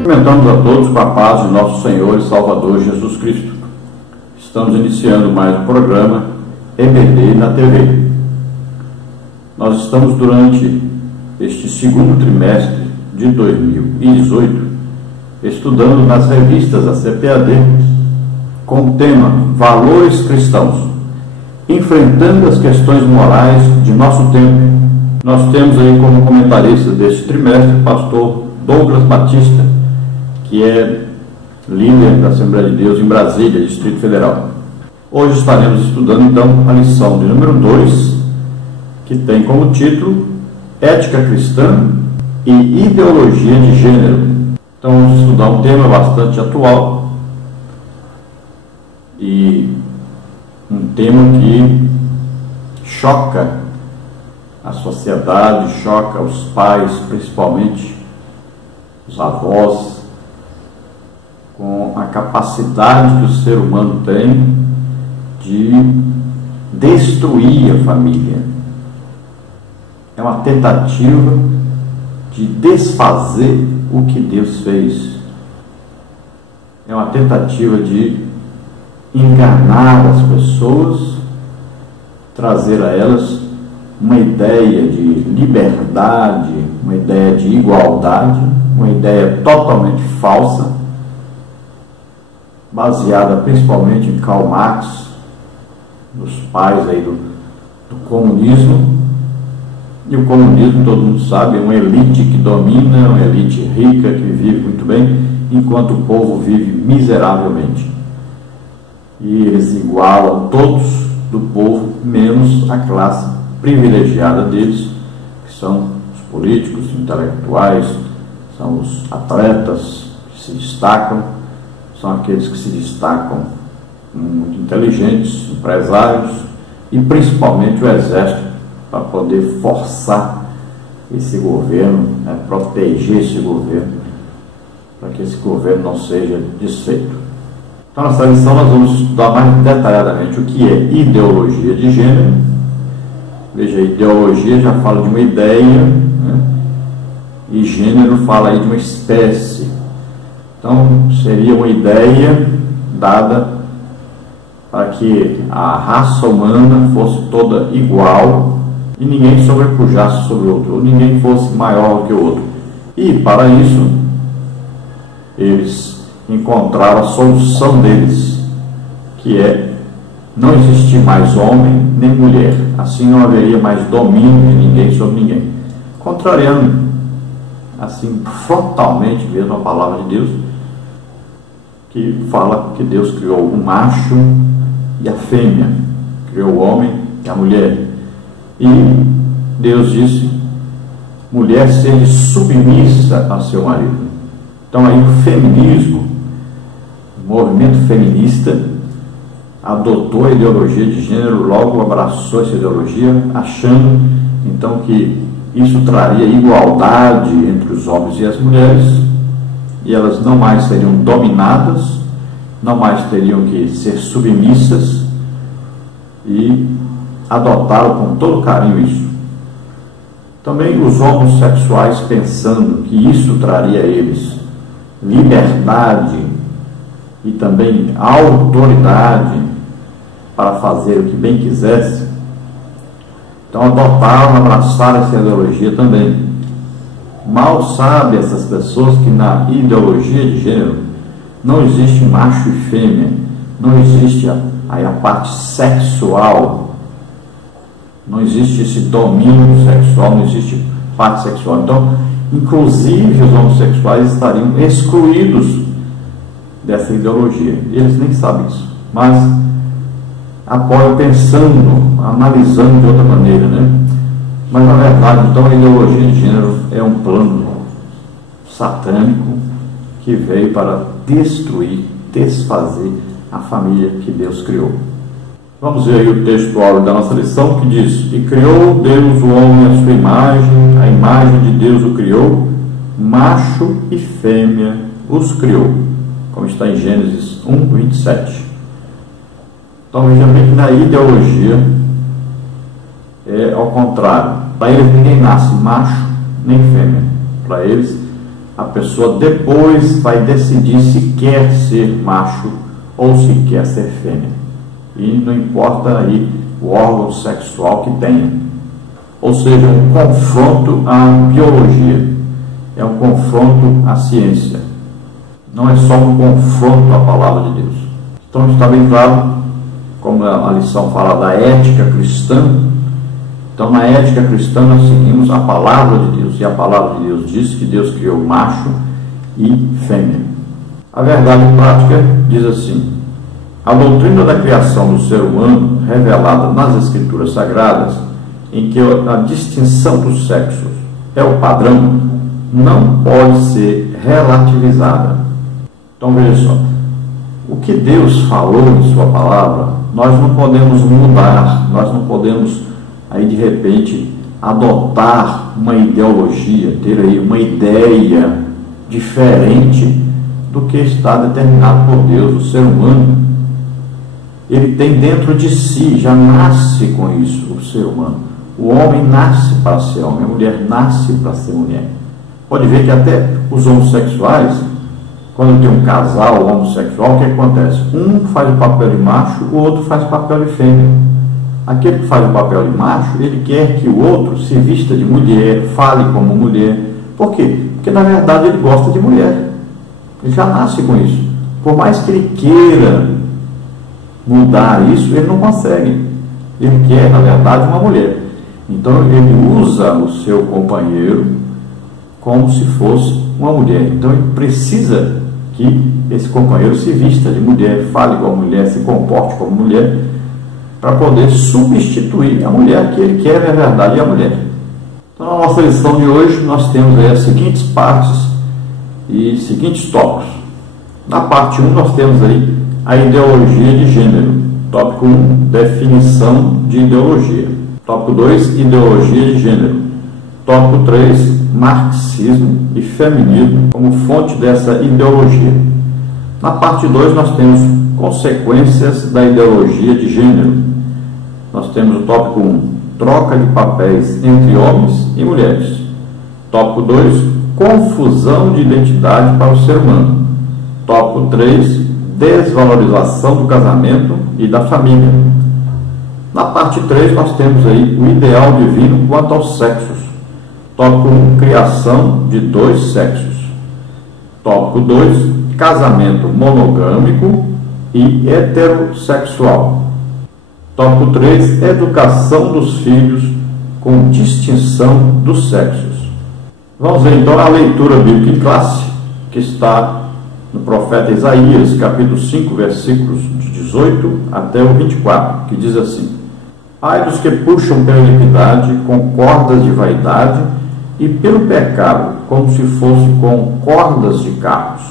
Cumprimentamos a todos com a paz de nosso Senhor e Salvador Jesus Cristo. Estamos iniciando mais um programa EBD na TV. Nós estamos durante este segundo trimestre de 2018 estudando nas revistas da CPAD com o tema Valores Cristãos, enfrentando as questões morais de nosso tempo. Nós temos aí como comentarista deste trimestre o pastor Douglas Batista, que é líder da Assembleia de Deus em Brasília, Distrito Federal. Hoje estaremos estudando então a lição de número 2, que tem como título Ética Cristã e Ideologia de Gênero. Então vamos estudar um tema bastante atual e um tema que choca a sociedade, choca os pais, principalmente os avós, com a capacidade que o ser humano tem de destruir a família. É uma tentativa de desfazer o que Deus fez. É uma tentativa de enganar as pessoas, trazer a elas uma ideia de liberdade, uma ideia de igualdade, uma ideia totalmente falsa, baseada principalmente em Karl Marx, dos pais aí do comunismo. E o comunismo, todo mundo sabe, é uma elite que domina, uma elite rica que vive muito bem, enquanto o povo vive miseravelmente. E eles igualam todos do povo, menos a classe privilegiada deles, que são os políticos, os intelectuais, são os atletas que se destacam, são aqueles que se destacam muito inteligentes, empresários e principalmente o exército, para poder forçar esse governo, proteger esse governo, para que esse governo não seja desfeito. Então, nessa lição nós vamos estudar mais detalhadamente o que é ideologia de gênero. Veja, ideologia já fala de uma ideia, né? E gênero fala aí de uma espécie. Então, seria uma ideia dada para que a raça humana fosse toda igual e ninguém sobrepujasse sobre o outro, ou ninguém fosse maior que o outro. E, para isso, eles encontraram a solução deles, que é não existir mais homem nem mulher. Assim não haveria mais domínio de ninguém sobre ninguém. Contrariando, assim, frontalmente mesmo a palavra de Deus, que fala que Deus criou o macho e a fêmea, criou o homem e a mulher. E Deus disse: mulher seja submissa a seu marido. Então aí o feminismo, o movimento feminista, adotou a ideologia de gênero, logo abraçou essa ideologia, achando então que isso traria igualdade entre os homens e as mulheres, e elas não mais seriam dominadas, não mais teriam que ser submissas, e adotaram com todo carinho isso. Também os homossexuais, pensando que isso traria a eles liberdade e também autoridade para fazer o que bem quisesse, então adotaram, abraçaram essa ideologia também. Mal sabem essas pessoas que na ideologia de gênero não existe macho e fêmea, não existe aí a parte sexual, não existe esse domínio sexual, não existe parte sexual. Então, inclusive os homossexuais estariam excluídos dessa ideologia. Eles nem sabem isso, mas apoiam pensando, analisando de outra maneira, né? Mas na verdade, então, a ideologia de gênero é um plano satânico que veio para destruir, desfazer a família que Deus criou. Vamos ver aí o texto áureo da nossa lição, que diz: e criou Deus o homem à sua imagem, a imagem de Deus o criou, macho e fêmea os criou, como está em Gênesis 1:27. Então veja bem que na ideologia é ao contrário. Para eles ninguém nasce macho nem fêmea. Para eles a pessoa depois vai decidir se quer ser macho ou se quer ser fêmea. E não importa aí o órgão sexual que tenha. Ou seja, um confronto à biologia, é um confronto à ciência. Não é só um confronto à palavra de Deus. Então está bem claro, como a lição fala da ética cristã. Então na ética cristã nós seguimos a palavra de Deus, e a palavra de Deus diz que Deus criou macho e fêmea. A verdade prática diz assim: a doutrina da criação do ser humano, revelada nas Escrituras Sagradas, em que a distinção dos sexos é o padrão, não pode ser relativizada. Então veja só, o que Deus falou em sua palavra, nós não podemos mudar, nós não podemos aí de repente adotar uma ideologia, ter aí uma ideia diferente do que está determinado por Deus. O ser humano, ele tem dentro de si, já nasce com isso, o ser humano. O homem nasce para ser homem, a mulher nasce para ser mulher. Pode ver que até os homossexuais, quando tem um casal homossexual, o que acontece? Um faz o papel de macho, o outro faz o papel de fêmea. Aquele que faz o papel de macho, ele quer que o outro se vista de mulher, fale como mulher. Por quê? Porque na verdade ele gosta de mulher. Ele já nasce com isso. Por mais que ele queira mudar isso, ele não consegue. Ele quer, na verdade, uma mulher. Então ele usa o seu companheiro como se fosse uma mulher. Então ele precisa que esse companheiro se vista de mulher, fale como mulher, se comporte como mulher, para poder substituir a mulher que ele quer, na verdade, é a mulher. Então na nossa lição de hoje nós temos aí as seguintes partes e seguintes tópicos. Na parte 1 nós temos aí a ideologia de gênero. Tópico 1, definição de ideologia. Tópico 2, ideologia de gênero. Tópico 3, marxismo e feminismo como fonte dessa ideologia. Na parte 2 nós temos consequências da ideologia de gênero. Nós temos o tópico 1, troca de papéis entre homens e mulheres. Tópico 2, confusão de identidade para o ser humano. Tópico 3, desvalorização do casamento e da família. Na parte 3 nós temos aí o ideal divino quanto aos sexos. Tópico 1, criação de dois sexos. Tópico 2, casamento monogâmico e heterossexual. Tópico 3, educação dos filhos com distinção dos sexos. Vamos ver então a leitura bíblica em classe, que está no profeta Isaías, capítulo 5, versículos de 18 até o 24, que diz assim: ai dos que puxam pela iniquidade com cordas de vaidade e pelo pecado, como se fosse com cordas de carros.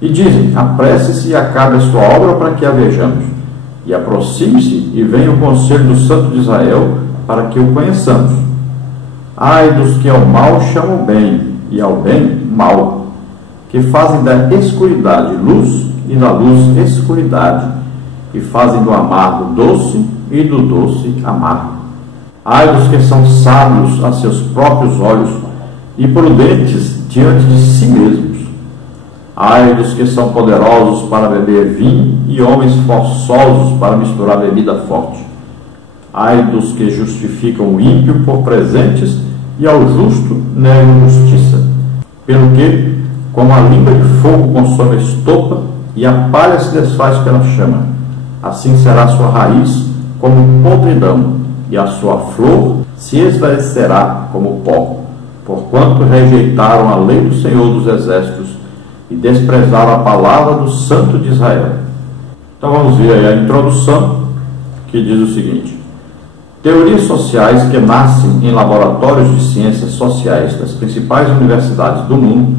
E dizem: apresse-se e acabe a sua obra para que a vejamos. E aproxime-se e venha o conselho do Santo de Israel para que o conheçamos. Ai dos que ao mal chamam bem e ao bem mal, que fazem da escuridade luz e da luz escuridade, e fazem do amargo doce e do doce amargo. Ai dos que são sábios a seus próprios olhos e prudentes diante de si mesmos. Ai dos que são poderosos para beber vinho e homens forçosos para misturar bebida forte. Ai dos que justificam o ímpio por presentes e ao justo negam justiça. Pelo que, como a língua de fogo consome a estopa e a palha se desfaz pela chama, assim será a sua raiz como podridão, e a sua flor se esvaecerá como pó, porquanto rejeitaram a lei do Senhor dos Exércitos e desprezaram a palavra do Santo de Israel. Então vamos ver aí a introdução, que diz o seguinte: teorias sociais que nascem em laboratórios de ciências sociais das principais universidades do mundo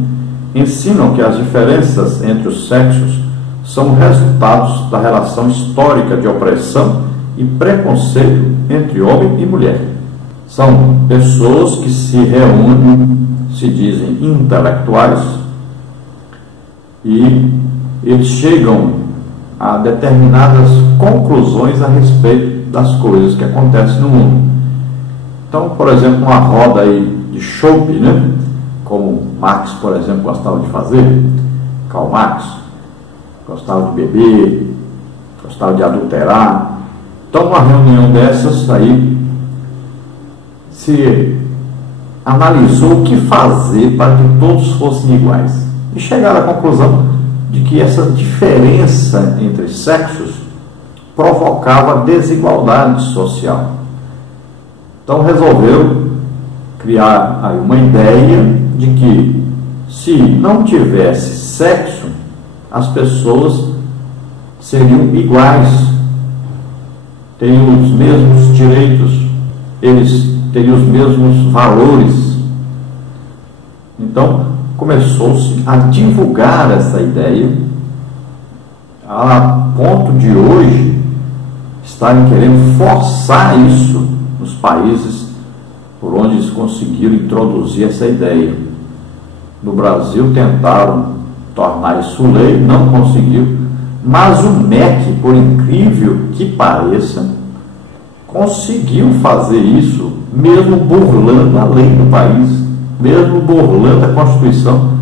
ensinam que as diferenças entre os sexos são resultados da relação histórica de opressão e preconceito entre homem e mulher. São pessoas que se reúnem, se dizem intelectuais, e eles chegam a determinadas conclusões a respeito das coisas que acontecem no mundo. Então, por exemplo, uma roda aí de chope, né, como Marx, por exemplo, gostava de fazer, Karl Marx, gostava de beber, gostava de adulterar. Então, uma reunião dessas aí, se analisou o que fazer para que todos fossem iguais. E chegaram à conclusão de que essa diferença entre sexos provocava desigualdade social. Então resolveram criar aí uma ideia de que se não tivesse sexo, as pessoas seriam iguais, teriam os mesmos direitos, eles teriam os mesmos valores. Então começou-se a divulgar essa ideia, a ponto de hoje estarem querendo forçar isso nos países por onde eles conseguiram introduzir essa ideia. No Brasil tentaram tornar isso lei, não conseguiu, mas o MEC, por incrível que pareça, conseguiu fazer isso, mesmo burlando a lei do país, mesmo burlando a Constituição,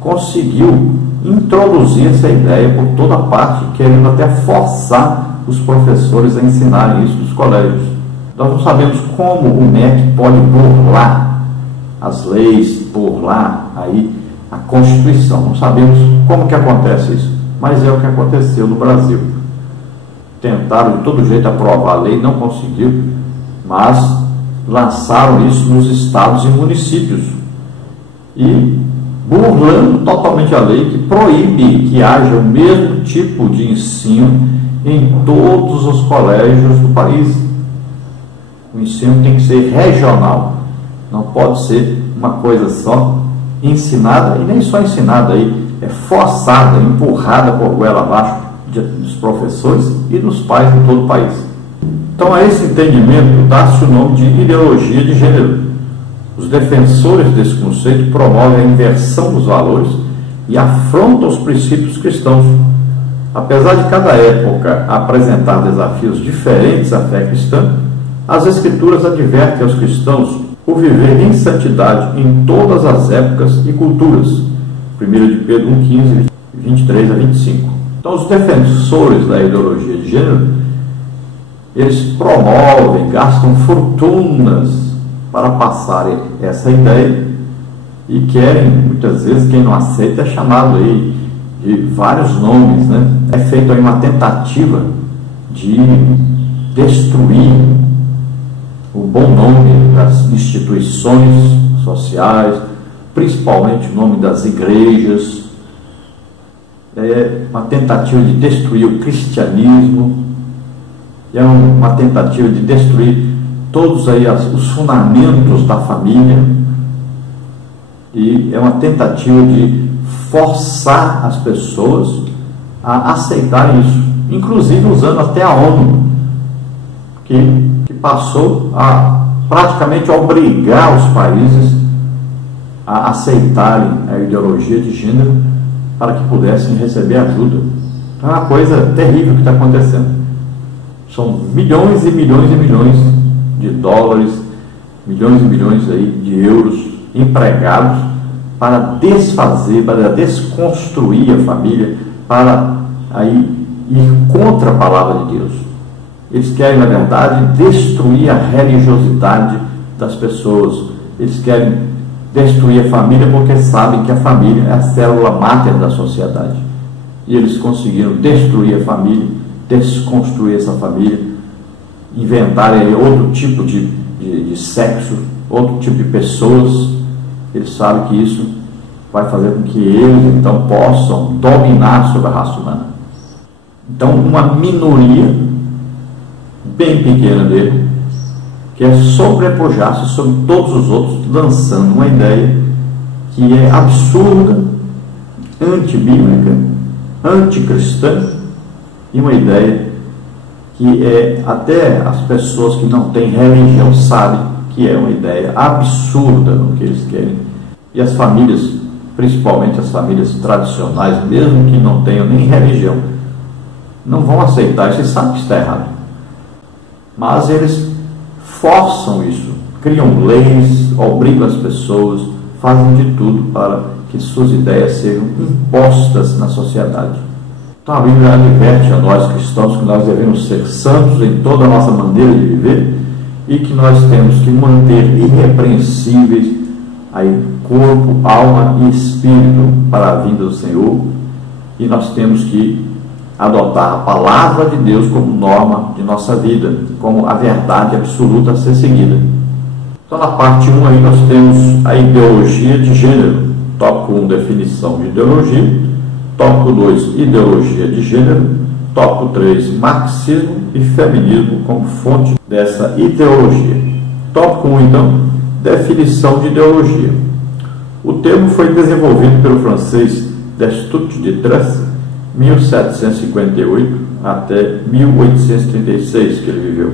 conseguiu introduzir essa ideia por toda parte, querendo até forçar os professores a ensinarem isso nos colégios. Nós não sabemos como o MEC pode burlar as leis, burlar aí a Constituição. Não sabemos como que acontece isso, mas é o que aconteceu no Brasil. Tentaram de todo jeito aprovar a lei, não conseguiu, mas lançaram isso nos estados e municípios, e burlando totalmente a lei que proíbe que haja o mesmo tipo de ensino em todos os colégios do país. O ensino tem que ser regional, não pode ser uma coisa só ensinada, e nem só ensinada aí, é forçada, empurrada por goela abaixo dos professores e dos pais em todo o país. Então, a esse entendimento dá-se o nome de ideologia de gênero. Os defensores desse conceito promovem a inversão dos valores e afrontam os princípios cristãos. Apesar de cada época apresentar desafios diferentes à fé cristã, as Escrituras advertem aos cristãos o viver em santidade em todas as épocas e culturas. 1 de Pedro 1,15, 23 a 25. Então, os defensores da ideologia de gênero, eles promovem, gastam fortunas para passarem essa ideia e querem, muitas vezes, quem não aceita é chamado aí de vários nomes, né? É feita aí uma tentativa de destruir o bom nome das instituições sociais, principalmente o nome das igrejas. É uma tentativa de destruir o cristianismo, é uma tentativa de destruir todos aí os fundamentos da família, e é uma tentativa de forçar as pessoas a aceitarem isso, inclusive usando até a ONU, que passou a praticamente obrigar os países a aceitarem a ideologia de gênero para que pudessem receber ajuda. Então é uma coisa terrível que está acontecendo. São milhões e milhões e milhões de dólares, milhões e milhões aí de euros empregados para desfazer, para desconstruir a família, para aí ir contra a palavra de Deus. Eles querem, na verdade, destruir a religiosidade das pessoas. Eles querem destruir a família porque sabem que a família é a célula máter da sociedade. E eles conseguiram destruir a família, desconstruir essa família, inventarem outro tipo de sexo, outro tipo de pessoas. Eles sabem que isso vai fazer com que eles, então, possam dominar sobre a raça humana. Então, uma minoria bem pequena dele quer sobrepujar-se sobre todos os outros, lançando uma ideia que é absurda, antibíblica, anticristã, e uma ideia que até as pessoas que não têm religião sabem que é uma ideia absurda no que eles querem. E as famílias, principalmente as famílias tradicionais, mesmo que não tenham nem religião, não vão aceitar isso e sabem que está errado. Mas eles forçam isso, criam leis, obrigam as pessoas, fazem de tudo para que suas ideias sejam impostas na sociedade. Então a Bíblia adverte a nós cristãos que nós devemos ser santos em toda a nossa maneira de viver e que nós temos que manter irrepreensíveis aí corpo, alma e espírito para a vinda do Senhor, e nós temos que adotar a palavra de Deus como norma de nossa vida, como a verdade absoluta a ser seguida. Então, na parte 1 aí nós temos a ideologia de gênero. Tópico 1, definição de ideologia. Tópico 2, ideologia de gênero. Tópico 3, marxismo e feminismo como fonte dessa ideologia. Tópico 1, então, definição de ideologia. O termo foi desenvolvido pelo francês Destutt de Tracy, 1758 até 1836, que ele viveu.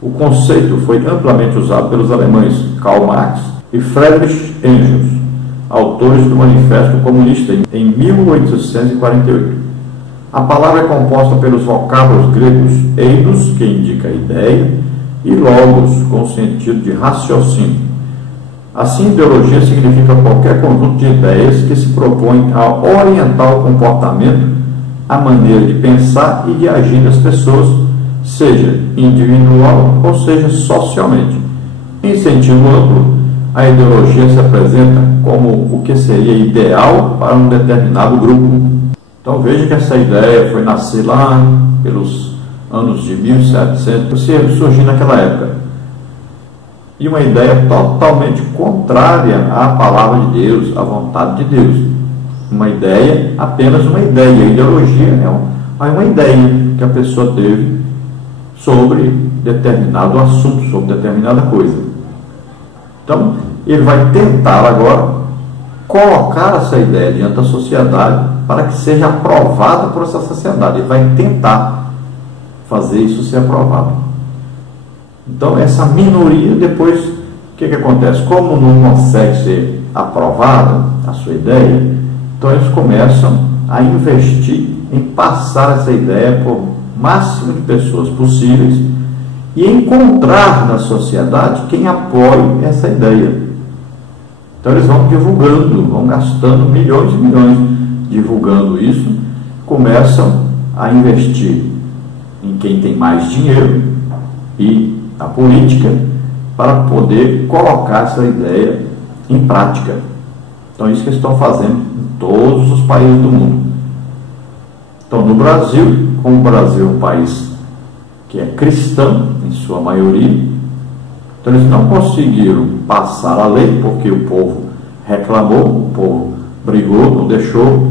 O conceito foi amplamente usado pelos alemães Karl Marx e Friedrich Engels, autores do Manifesto Comunista, em 1848. A palavra é composta pelos vocábulos gregos eidos, que indica ideia, e logos, com sentido de raciocínio. Assim, ideologia significa qualquer conjunto de ideias que se propõe a orientar o comportamento, a maneira de pensar e de agir das pessoas, seja individual ou seja socialmente. Em sentido amplo, a ideologia se apresenta como o que seria ideal para um determinado grupo. Então veja que essa ideia foi nascer lá pelos anos de 1700, surgiu naquela época. E uma ideia totalmente contrária à palavra de Deus, à vontade de Deus. Uma ideia, apenas uma ideia. A ideologia é uma ideia que a pessoa teve sobre determinado assunto, sobre determinada coisa. Então, ele vai tentar agora colocar essa ideia diante da sociedade para que seja aprovada por essa sociedade. Ele vai tentar fazer isso ser aprovado. Então, essa minoria, depois, o que acontece? Como não consegue ser aprovada a sua ideia, então eles começam a investir em passar essa ideia por o máximo de pessoas possíveis e encontrar na sociedade quem apoie essa ideia. Então, eles vão divulgando, vão gastando milhões e milhões divulgando isso, começam a investir em quem tem mais dinheiro e a política para poder colocar essa ideia em prática. Então, isso que eles estão fazendo em todos os países do mundo. Então, no Brasil, como o Brasil é um país que é cristão, em sua maioria, então eles não conseguiram passar a lei, porque o povo reclamou, o povo brigou, não deixou.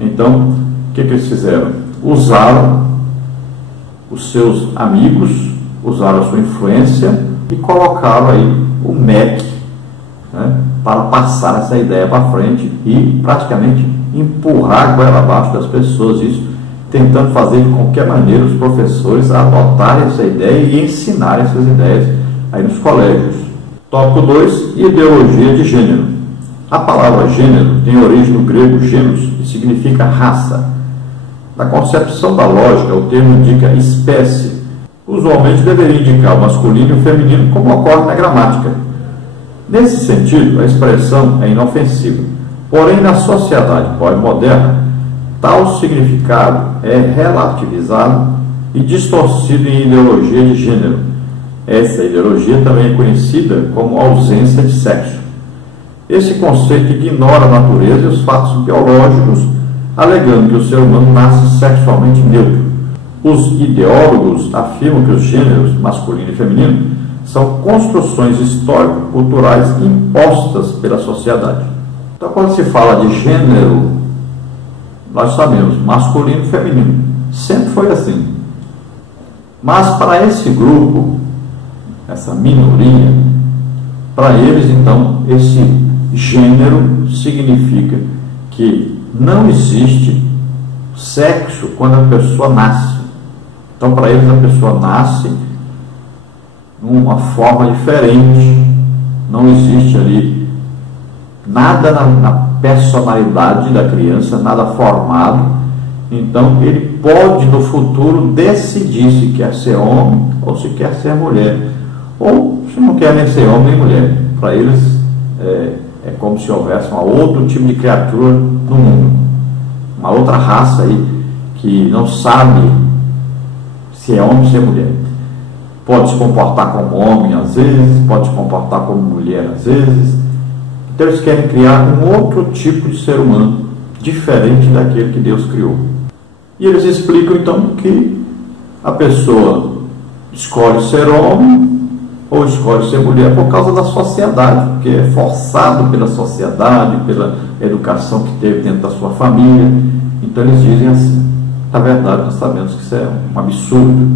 Então, o que eles fizeram? Usaram os seus amigos, usaram a sua influência e colocaram aí o MEC, né, para passar essa ideia para frente e praticamente empurrar a goela abaixo das pessoas, isso tentando fazer de qualquer maneira os professores adotarem essa ideia e ensinarem essas ideias aí nos colégios. Tópico 2, ideologia de gênero. A palavra gênero tem origem no grego gêneros, que significa raça. Na concepção da lógica, o termo indica espécie. Usualmente deveria indicar o masculino e o feminino, como ocorre na gramática. Nesse sentido, a expressão é inofensiva. Porém, na sociedade pós-moderna, tal significado é relativizado e distorcido em ideologia de gênero. Essa ideologia também é conhecida como ausência de sexo. Esse conceito ignora a natureza e os fatos biológicos, alegando que o ser humano nasce sexualmente neutro. Os ideólogos afirmam que os gêneros masculino e feminino são construções histórico-culturais impostas pela sociedade. Então, quando se fala de gênero, nós sabemos, masculino e feminino. Sempre foi assim. Mas para esse grupo, essa minoria, para eles, então, esse gênero significa que não existe sexo quando a pessoa nasce. Então, para eles, a pessoa nasce numa forma diferente. Não existe ali nada na personalidade da criança, nada formado. Então, ele pode, no futuro, decidir se quer ser homem ou se quer ser mulher. Ou se não quer nem ser homem nem mulher. Para eles, É como se houvesse um outro tipo de criatura no mundo, uma outra raça aí que não sabe se é homem ou se é mulher. Pode se comportar como homem às vezes, pode se comportar como mulher às vezes. Então eles querem criar um outro tipo de ser humano, diferente daquele que Deus criou. E eles explicam então que a pessoa escolhe ser homem ou escolhe ser mulher por causa da sociedade, porque é forçado pela sociedade, pela educação que teve dentro da sua família. Então eles dizem assim. Na verdade, nós sabemos que isso é um absurdo.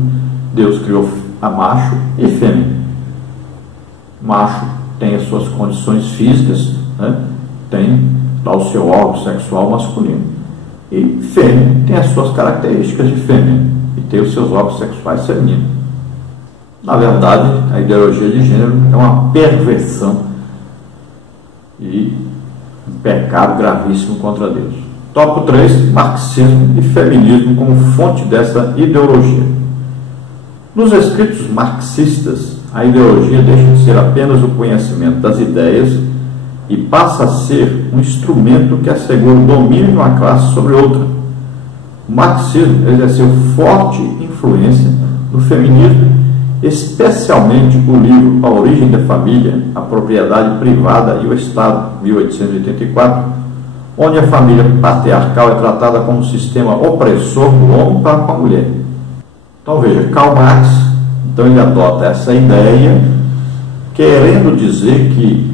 Deus criou a macho e fêmea. Macho tem as suas condições físicas, né? Tem lá o seu órgão sexual masculino. E fêmea tem as suas características de fêmea e tem os seus órgãos sexuais femininos. Na verdade, a ideologia de gênero é uma perversão e um pecado gravíssimo contra Deus. Tópico 3, marxismo e feminismo como fonte dessa ideologia. Nos escritos marxistas, a ideologia deixa de ser apenas o conhecimento das ideias e passa a ser um instrumento que assegura o domínio de uma classe sobre outra. O marxismo exerceu forte influência no feminismo, especialmente o livro A Origem da Família, a Propriedade Privada e o Estado, 1884, onde a família patriarcal é tratada como um sistema opressor do homem para com a mulher. Então veja, Karl Marx, então ele adota essa ideia, querendo dizer que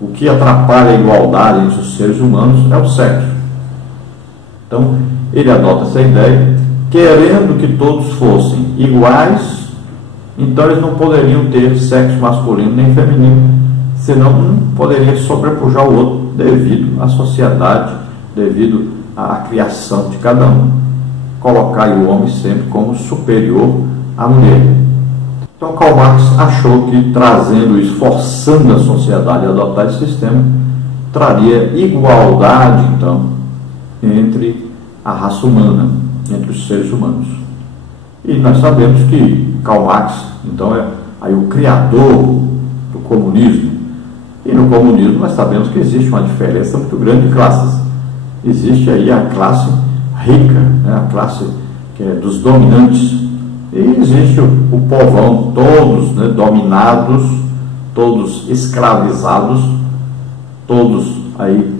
o que atrapalha a igualdade entre os seres humanos é o sexo. Então ele adota essa ideia, querendo que todos fossem iguais, então eles não poderiam ter sexo masculino nem feminino, senão um poderia sobrepujar o outro devido à sociedade, devido à criação de cada um. Colocar o homem sempre como superior à mulher. Então Karl Marx achou que trazendo isso, forçando a sociedade a adotar esse sistema, traria igualdade então entre a raça humana, entre os seres humanos. E nós sabemos que Karl Marx então é aí o criador do comunismo. E no comunismo nós sabemos que existe uma diferença muito grande de classes. Existe aí a classe rica, né, a classe que é dos dominantes, e existe o povão, todos, né, dominados, todos escravizados, todos aí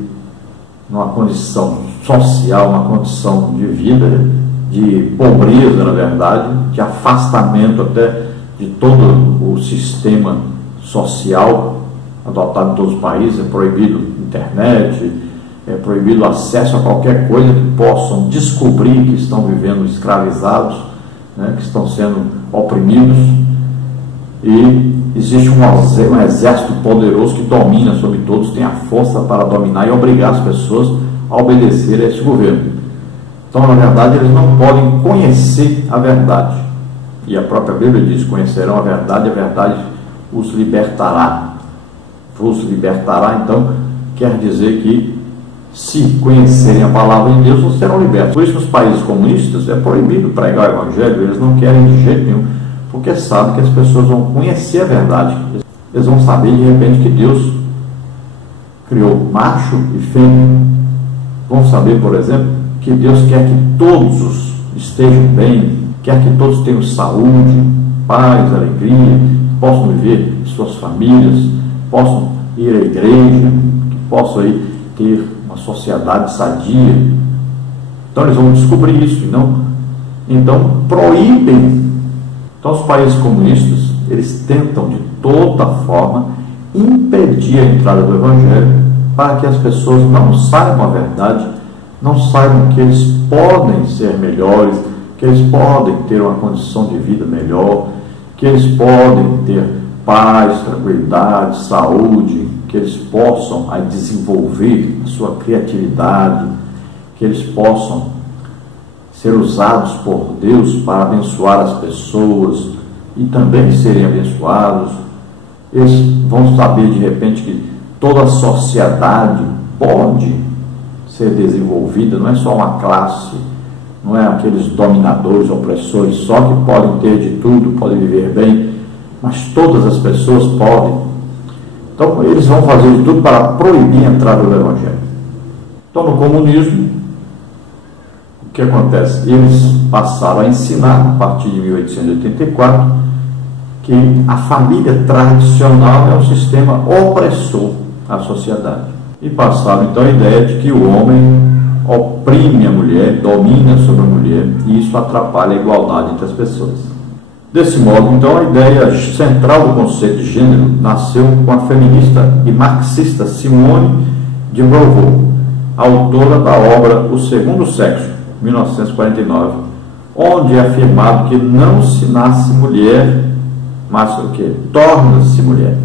numa condição social, uma condição de vida, de pobreza, na verdade, de afastamento até de todo o sistema social adotado em todos os países. É proibido internet, é proibido acesso a qualquer coisa que possam descobrir que estão vivendo escravizados, né, que estão sendo oprimidos. E existe um exército poderoso que domina sobre todos, tem a força para dominar e obrigar as pessoas a obedecer a esse governo. Então, na verdade, eles não podem conhecer a verdade. E a própria Bíblia diz: conhecerão a verdade os libertará. Vos libertará, então, quer dizer que, se conhecerem a palavra de Deus, vocês serão libertos. Por isso, nos países comunistas, é proibido pregar o evangelho, eles não querem de jeito nenhum, porque sabem que as pessoas vão conhecer a verdade. Eles vão saber, de repente, que Deus criou macho e fêmea. Vão saber, por exemplo, que Deus quer que todos estejam bem, quer que todos tenham saúde, paz, alegria, possam viver suas famílias, possam ir à igreja, que possam aí ter uma sociedade sadia. Então eles vão descobrir isso, então proíbem. Então os países comunistas, eles tentam de toda forma impedir a entrada do evangelho, para que as pessoas não saibam a verdade, não saibam que eles podem ser melhores, que eles podem ter uma condição de vida melhor, que eles podem ter paz, tranquilidade, saúde, que eles possam aí desenvolver a sua criatividade, que eles possam ser usados por Deus para abençoar as pessoas e também serem abençoados. Eles vão saber de repente que toda a sociedade pode ser desenvolvida, não é só uma classe, não é aqueles dominadores, opressores só que podem ter de tudo, podem viver bem, mas todas as pessoas podem. Então, eles vão fazer de tudo para proibir a entrada do Evangelho. Então, no comunismo, o que acontece? Eles passaram a ensinar, a partir de 1884, que a família tradicional é um sistema opressor à sociedade. E passaram, então, a ideia de que o homem oprime a mulher, domina sobre a mulher, e isso atrapalha a igualdade entre as pessoas. Desse modo, então, a ideia central do conceito de gênero nasceu com a feminista e marxista Simone de Beauvoir, autora da obra O Segundo Sexo, 1949, onde é afirmado que não se nasce mulher, mas o que? Torna-se mulher.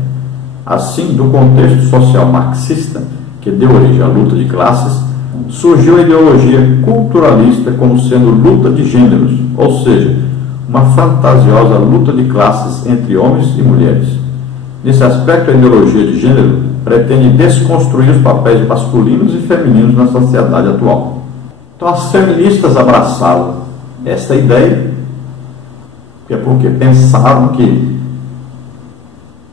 Assim, do contexto social marxista, que deu origem à luta de classes, surgiu a ideologia culturalista como sendo luta de gêneros, ou seja, uma fantasiosa luta de classes entre homens e mulheres. Nesse aspecto, a ideologia de gênero pretende desconstruir os papéis masculinos e femininos na sociedade atual. Então, as feministas abraçaram essa ideia, porque pensaram que,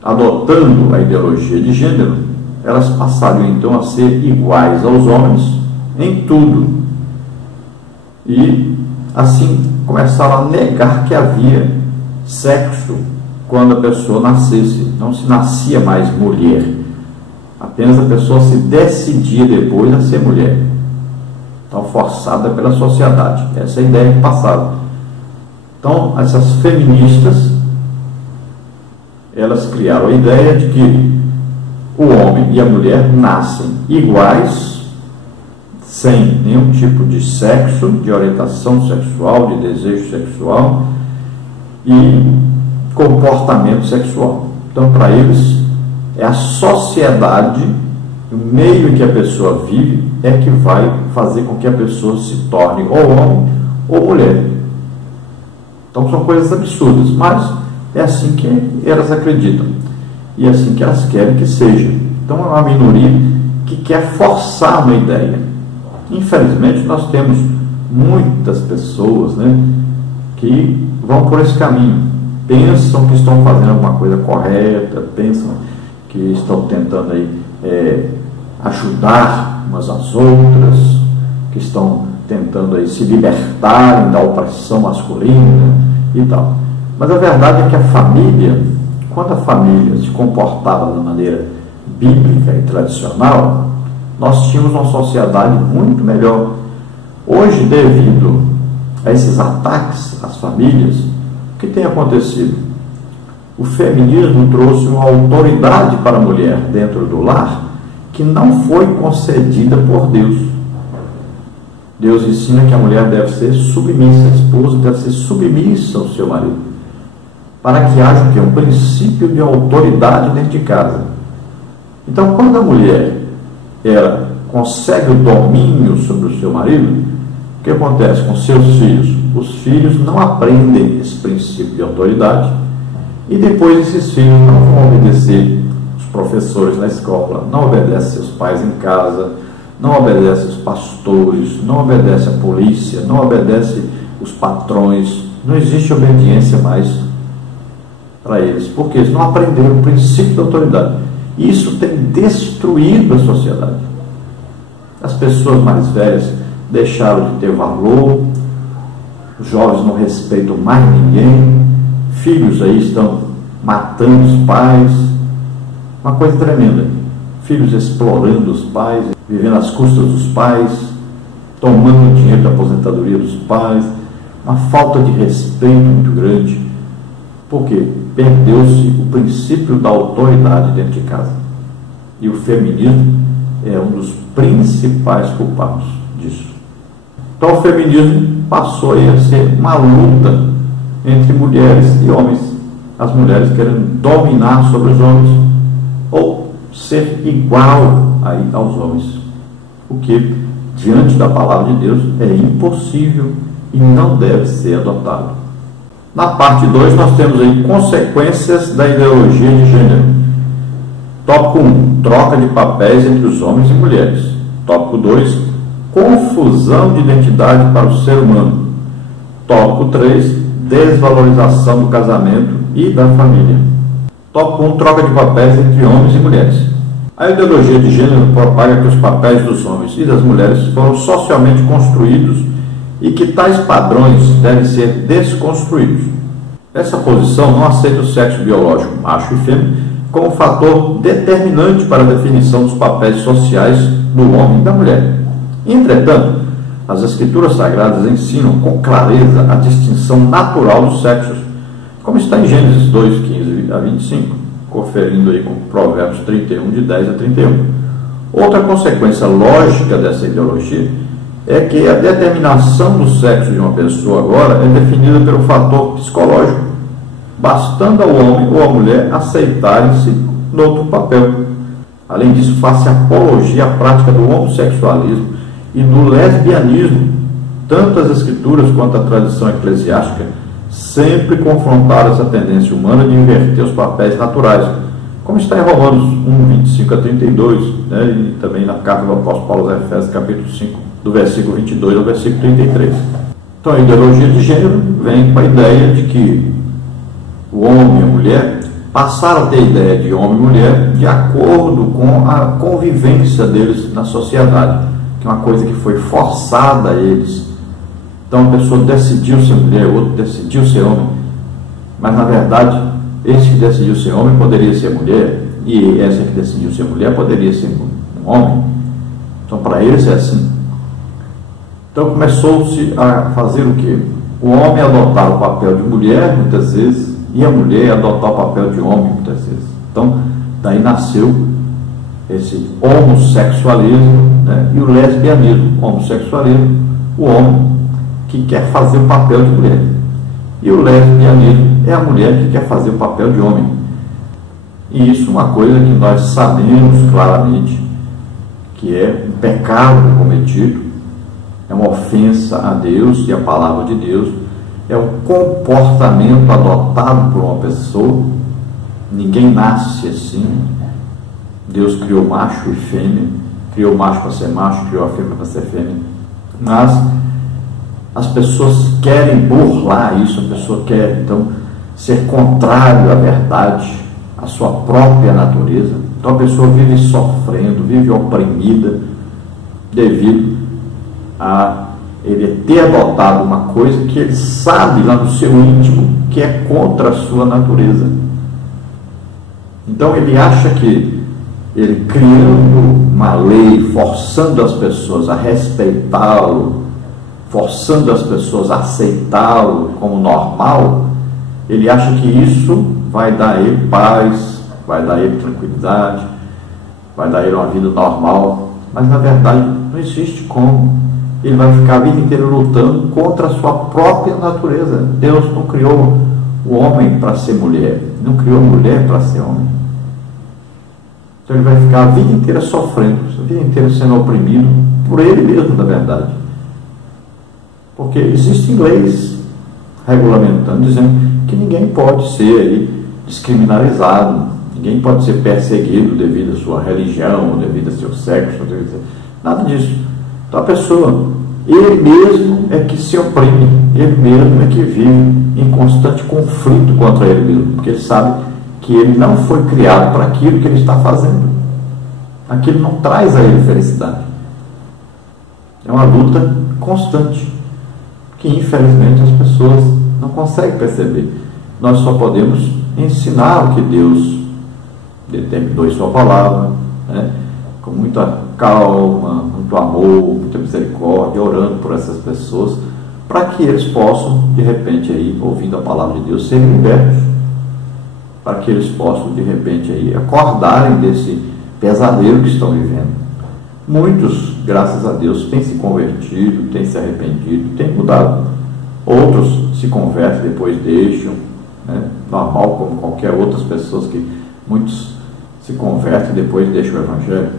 adotando a ideologia de gênero, elas passariam então a ser iguais aos homens em tudo. E, assim, começaram a negar que havia sexo quando a pessoa nascesse. Não se nascia mais mulher. Apenas a pessoa se decidia depois a ser mulher. Então, forçada pela sociedade. Essa é a ideia que passaram. Então, essas feministas, elas criaram a ideia de que o homem e a mulher nascem iguais, sem nenhum tipo de sexo, de orientação sexual, de desejo sexual e comportamento sexual. Então, para eles, é a sociedade, o meio em que a pessoa vive, é que vai fazer com que a pessoa se torne ou homem ou mulher. Então, são coisas absurdas, mas é assim que elas acreditam e é assim que elas querem que seja. Então, é uma minoria que quer forçar uma ideia. Infelizmente, nós temos muitas pessoas, que vão por esse caminho, pensam que estão fazendo alguma coisa correta, pensam que estão tentando ajudar umas às outras, que estão tentando se libertarem da opressão masculina e tal. Mas a verdade é que a família, quando a família se comportava da maneira bíblica e tradicional, nós tínhamos uma sociedade muito melhor. Hoje, devido a esses ataques às famílias, o que tem acontecido? O feminismo trouxe uma autoridade para a mulher dentro do lar que não foi concedida por Deus. Deus ensina que a mulher deve ser submissa, a esposa deve ser submissa ao seu marido, para que haja um princípio de autoridade dentro de casa. Então, quando a mulher ela consegue o domínio sobre o seu marido, o que acontece com seus filhos? Os filhos não aprendem esse princípio de autoridade e depois esses filhos não vão obedecer os professores na escola, não obedecem seus pais em casa, não obedecem os pastores, não obedecem a polícia, não obedecem os patrões. Não existe obediência mais para eles, porque eles não aprenderam o princípio da autoridade. E isso tem destruído a sociedade. As pessoas mais velhas deixaram de ter valor, os jovens não respeitam mais ninguém, filhos aí estão matando os pais, uma coisa tremenda. Filhos explorando os pais, vivendo às custas dos pais, tomando dinheiro da aposentadoria dos pais, uma falta de respeito muito grande. Por quê? Perdeu-se o princípio da autoridade dentro de casa. E o feminismo é um dos principais culpados disso. Então o feminismo passou a ser uma luta entre mulheres e homens. As mulheres querendo dominar sobre os homens ou ser igual aos homens. O que, diante da palavra de Deus, é impossível e não deve ser adotado. Na parte 2, nós temos aí consequências da ideologia de gênero. Tópico 1, troca de papéis entre os homens e mulheres. Tópico 2, confusão de identidade para o ser humano. Tópico 3, desvalorização do casamento e da família. Tópico 1. Troca de papéis entre homens e mulheres. A ideologia de gênero propaga que os papéis dos homens e das mulheres foram socialmente construídos e que tais padrões devem ser desconstruídos. Essa posição não aceita o sexo biológico, macho e fêmea, como fator determinante para a definição dos papéis sociais do homem e da mulher. Entretanto, as Escrituras Sagradas ensinam com clareza a distinção natural dos sexos, como está em Gênesis 2, 15 a 25, conferindo aí com Provérbios 31, de 10 a 31. Outra consequência lógica dessa ideologia é que a determinação do sexo de uma pessoa agora é definida pelo fator psicológico, bastando ao homem ou à mulher aceitarem-se no outro papel. Além disso, faz-se apologia à prática do homossexualismo e do lesbianismo. Tanto as Escrituras quanto a tradição eclesiástica sempre confrontaram essa tendência humana de inverter os papéis naturais, como está em Romanos 1, 25 a 32, né, e também na carta do apóstolo Paulo aos Efésios, capítulo 5, do versículo 22 ao versículo 33. Então a ideologia de gênero vem com a ideia de que o homem e a mulher passaram a ter ideia de homem e mulher de acordo com a convivência deles na sociedade, que é uma coisa que foi forçada a eles. Então a pessoa decidiu ser mulher, o outro decidiu ser homem, mas na verdade esse que decidiu ser homem poderia ser mulher, e essa que decidiu ser mulher poderia ser um homem. Então para eles é assim. Então começou-se a fazer o quê? O homem adotar o papel de mulher muitas vezes, e a mulher adotar o papel de homem muitas vezes. Então daí nasceu esse homossexualismo, né, e o lesbianismo. O homossexualismo, o homem que quer fazer o papel de mulher, e o lesbianismo é a mulher que quer fazer o papel de homem. E isso é uma coisa que nós sabemos claramente que é um pecado cometido, é uma ofensa a Deus e a palavra de Deus, é um comportamento adotado por uma pessoa. Ninguém nasce assim. Deus criou macho e fêmea, criou o macho para ser macho, criou a fêmea para ser fêmea, mas as pessoas querem burlar isso, a pessoa quer então ser contrário à verdade, à sua própria natureza. Então a pessoa vive sofrendo, vive oprimida devido a ele ter adotado uma coisa que ele sabe lá no seu íntimo que é contra a sua natureza. Então ele acha que ele criando uma lei, forçando as pessoas a respeitá-lo, forçando as pessoas a aceitá-lo como normal, ele acha que isso vai dar a ele paz, vai dar a ele tranquilidade, vai dar a ele uma vida normal, mas na verdade não existe como. Ele vai ficar a vida inteira lutando contra a sua própria natureza. Deus não criou o homem para ser mulher, não criou a mulher para ser homem. Então ele vai ficar a vida inteira sofrendo, a vida inteira sendo oprimido por ele mesmo, na verdade. Porque existem leis regulamentando, dizendo que ninguém pode ser aí descriminalizado, ninguém pode ser perseguido devido à sua religião, ou devido ao seu sexo, nada disso. Então a pessoa, ele mesmo é que se oprime, ele mesmo é que vive em constante conflito contra ele mesmo, porque ele sabe que ele não foi criado para aquilo que ele está fazendo. Aquilo não traz a ele felicidade. É uma luta constante, que infelizmente as pessoas não conseguem perceber. Nós só podemos ensinar o que Deus determinou em sua palavra, né? Com muita calma, muito amor, muita misericórdia, orando por essas pessoas, para que eles possam, de repente, aí, ouvindo a palavra de Deus, serem libertos, para que eles possam, de repente, aí, acordarem desse pesadelo que estão vivendo. Muitos, graças a Deus, têm se convertido, têm se arrependido, têm mudado. Outros se convertem, depois deixam, né? Normal, como qualquer outras pessoas, que muitos se convertem e depois deixam o Evangelho.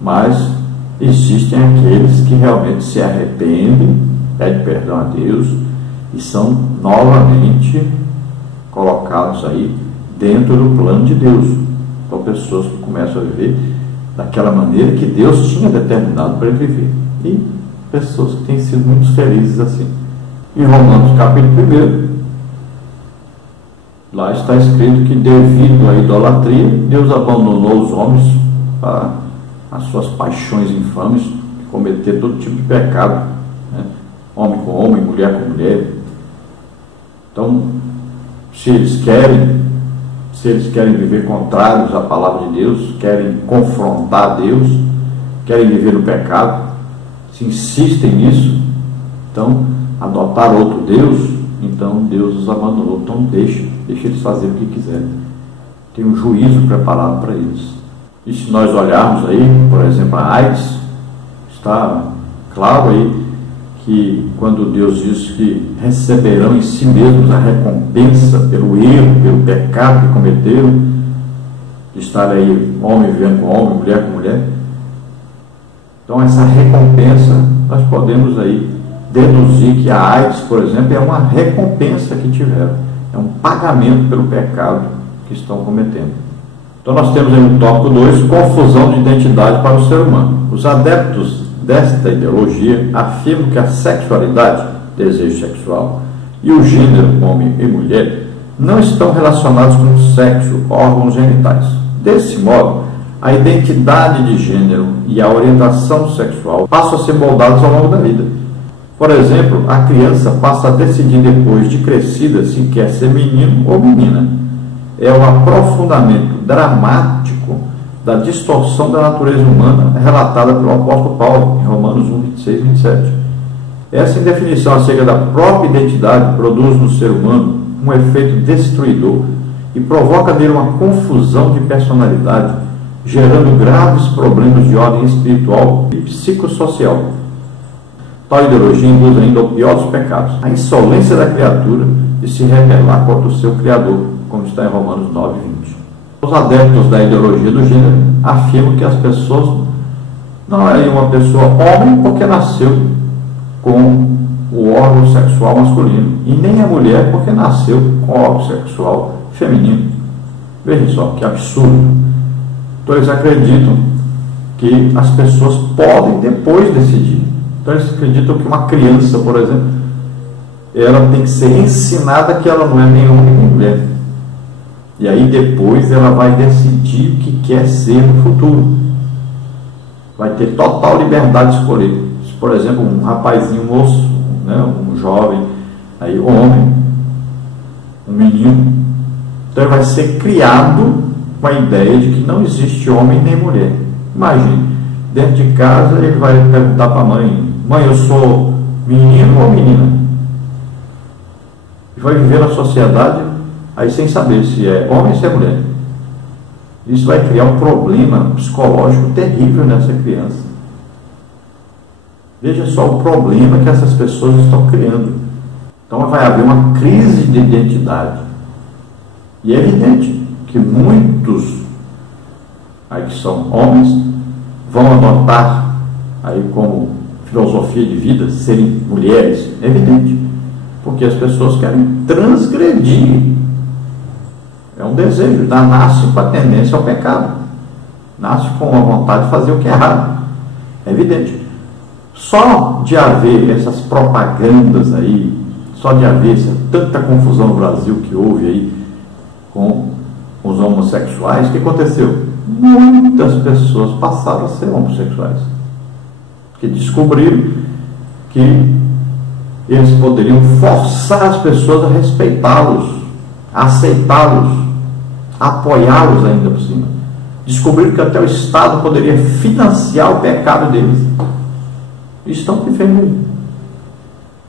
Mas existem aqueles que realmente se arrependem, pedem perdão a Deus e são novamente colocados aí dentro do plano de Deus. São pessoas que começam a viver daquela maneira que Deus tinha determinado para ele viver. E pessoas que têm sido muito felizes assim. Em Romanos capítulo 1, Lá está escrito que devido à idolatria, Deus abandonou os homens para as suas paixões infames, cometer todo tipo de pecado, né? Homem com homem, mulher com mulher. Então, se eles querem viver contrários à palavra de Deus, querem confrontar Deus, querem viver no pecado, se insistem nisso, então adotar outro Deus, então Deus os abandonou. Então deixa eles fazer o que quiserem. Tem um juízo preparado para eles. E se nós olharmos aí, por exemplo, a AIDS, está claro aí que quando Deus diz que receberão em si mesmos a recompensa pelo erro, pelo pecado que cometeram, de estar aí homem vivendo com homem, mulher com mulher, então essa recompensa nós podemos aí deduzir que a AIDS, por exemplo, é uma recompensa que tiveram, é um pagamento pelo pecado que estão cometendo. Então nós temos aí no tópico 2, confusão de identidade para o ser humano. Os adeptos desta ideologia afirmam que a sexualidade, desejo sexual, e o gênero homem e mulher não estão relacionados com o sexo, órgãos genitais. Desse modo, a identidade de gênero e a orientação sexual passam a ser moldadas ao longo da vida. Por exemplo, a criança passa a decidir depois de crescida se quer ser menino ou menina. É o aprofundamento dramático da distorção da natureza humana relatada pelo apóstolo Paulo em Romanos 1, 26 e 27. Essa indefinição acerca da própria identidade produz no ser humano um efeito destruidor e provoca nele uma confusão de personalidade, gerando graves problemas de ordem espiritual e psicossocial. Tal ideologia induz ainda ao pior dos pecados, a insolência da criatura de se rebelar contra o seu Criador, como está em Romanos 9, 20. Os adeptos da ideologia do gênero afirmam que as pessoas não é uma pessoa homem porque nasceu com o órgão sexual masculino, e nem a mulher porque nasceu com o órgão sexual feminino. Vejam só que absurdo. Então eles acreditam que as pessoas podem depois decidir. Então eles acreditam que uma criança, por exemplo, ela tem que ser ensinada que ela não é nem homem nem mulher. E aí depois ela vai decidir o que quer ser no futuro. Vai ter total liberdade de escolher. Se, por exemplo, um rapazinho moço, né, um jovem, aí homem, um menino, então ele vai ser criado com a ideia de que não existe homem nem mulher. Imagine, dentro de casa ele vai perguntar para a mãe: mãe, eu sou menino ou menina? E vai viver na sociedade aí sem saber se é homem ou se é mulher. Isso vai criar um problema psicológico terrível nessa criança. Veja só o problema que essas pessoas estão criando. Então vai haver uma crise de identidade. E é evidente que muitos aí que são homens vão adotar aí como filosofia de vida serem mulheres. É evidente, porque as pessoas querem transgredir. É um desejo, nasce com a tendência ao pecado, nasce com a vontade de fazer o que é errado. É evidente. Só de haver essas propagandas aí, só de haver tanta confusão no Brasil que houve aí com os homossexuais, o que aconteceu? Muitas pessoas passaram a ser homossexuais, que descobriram que eles poderiam forçar as pessoas a respeitá-los, a aceitá-los, a apoiá-los ainda por cima. Descobriram que até o Estado poderia financiar o pecado deles. E estão vivendo.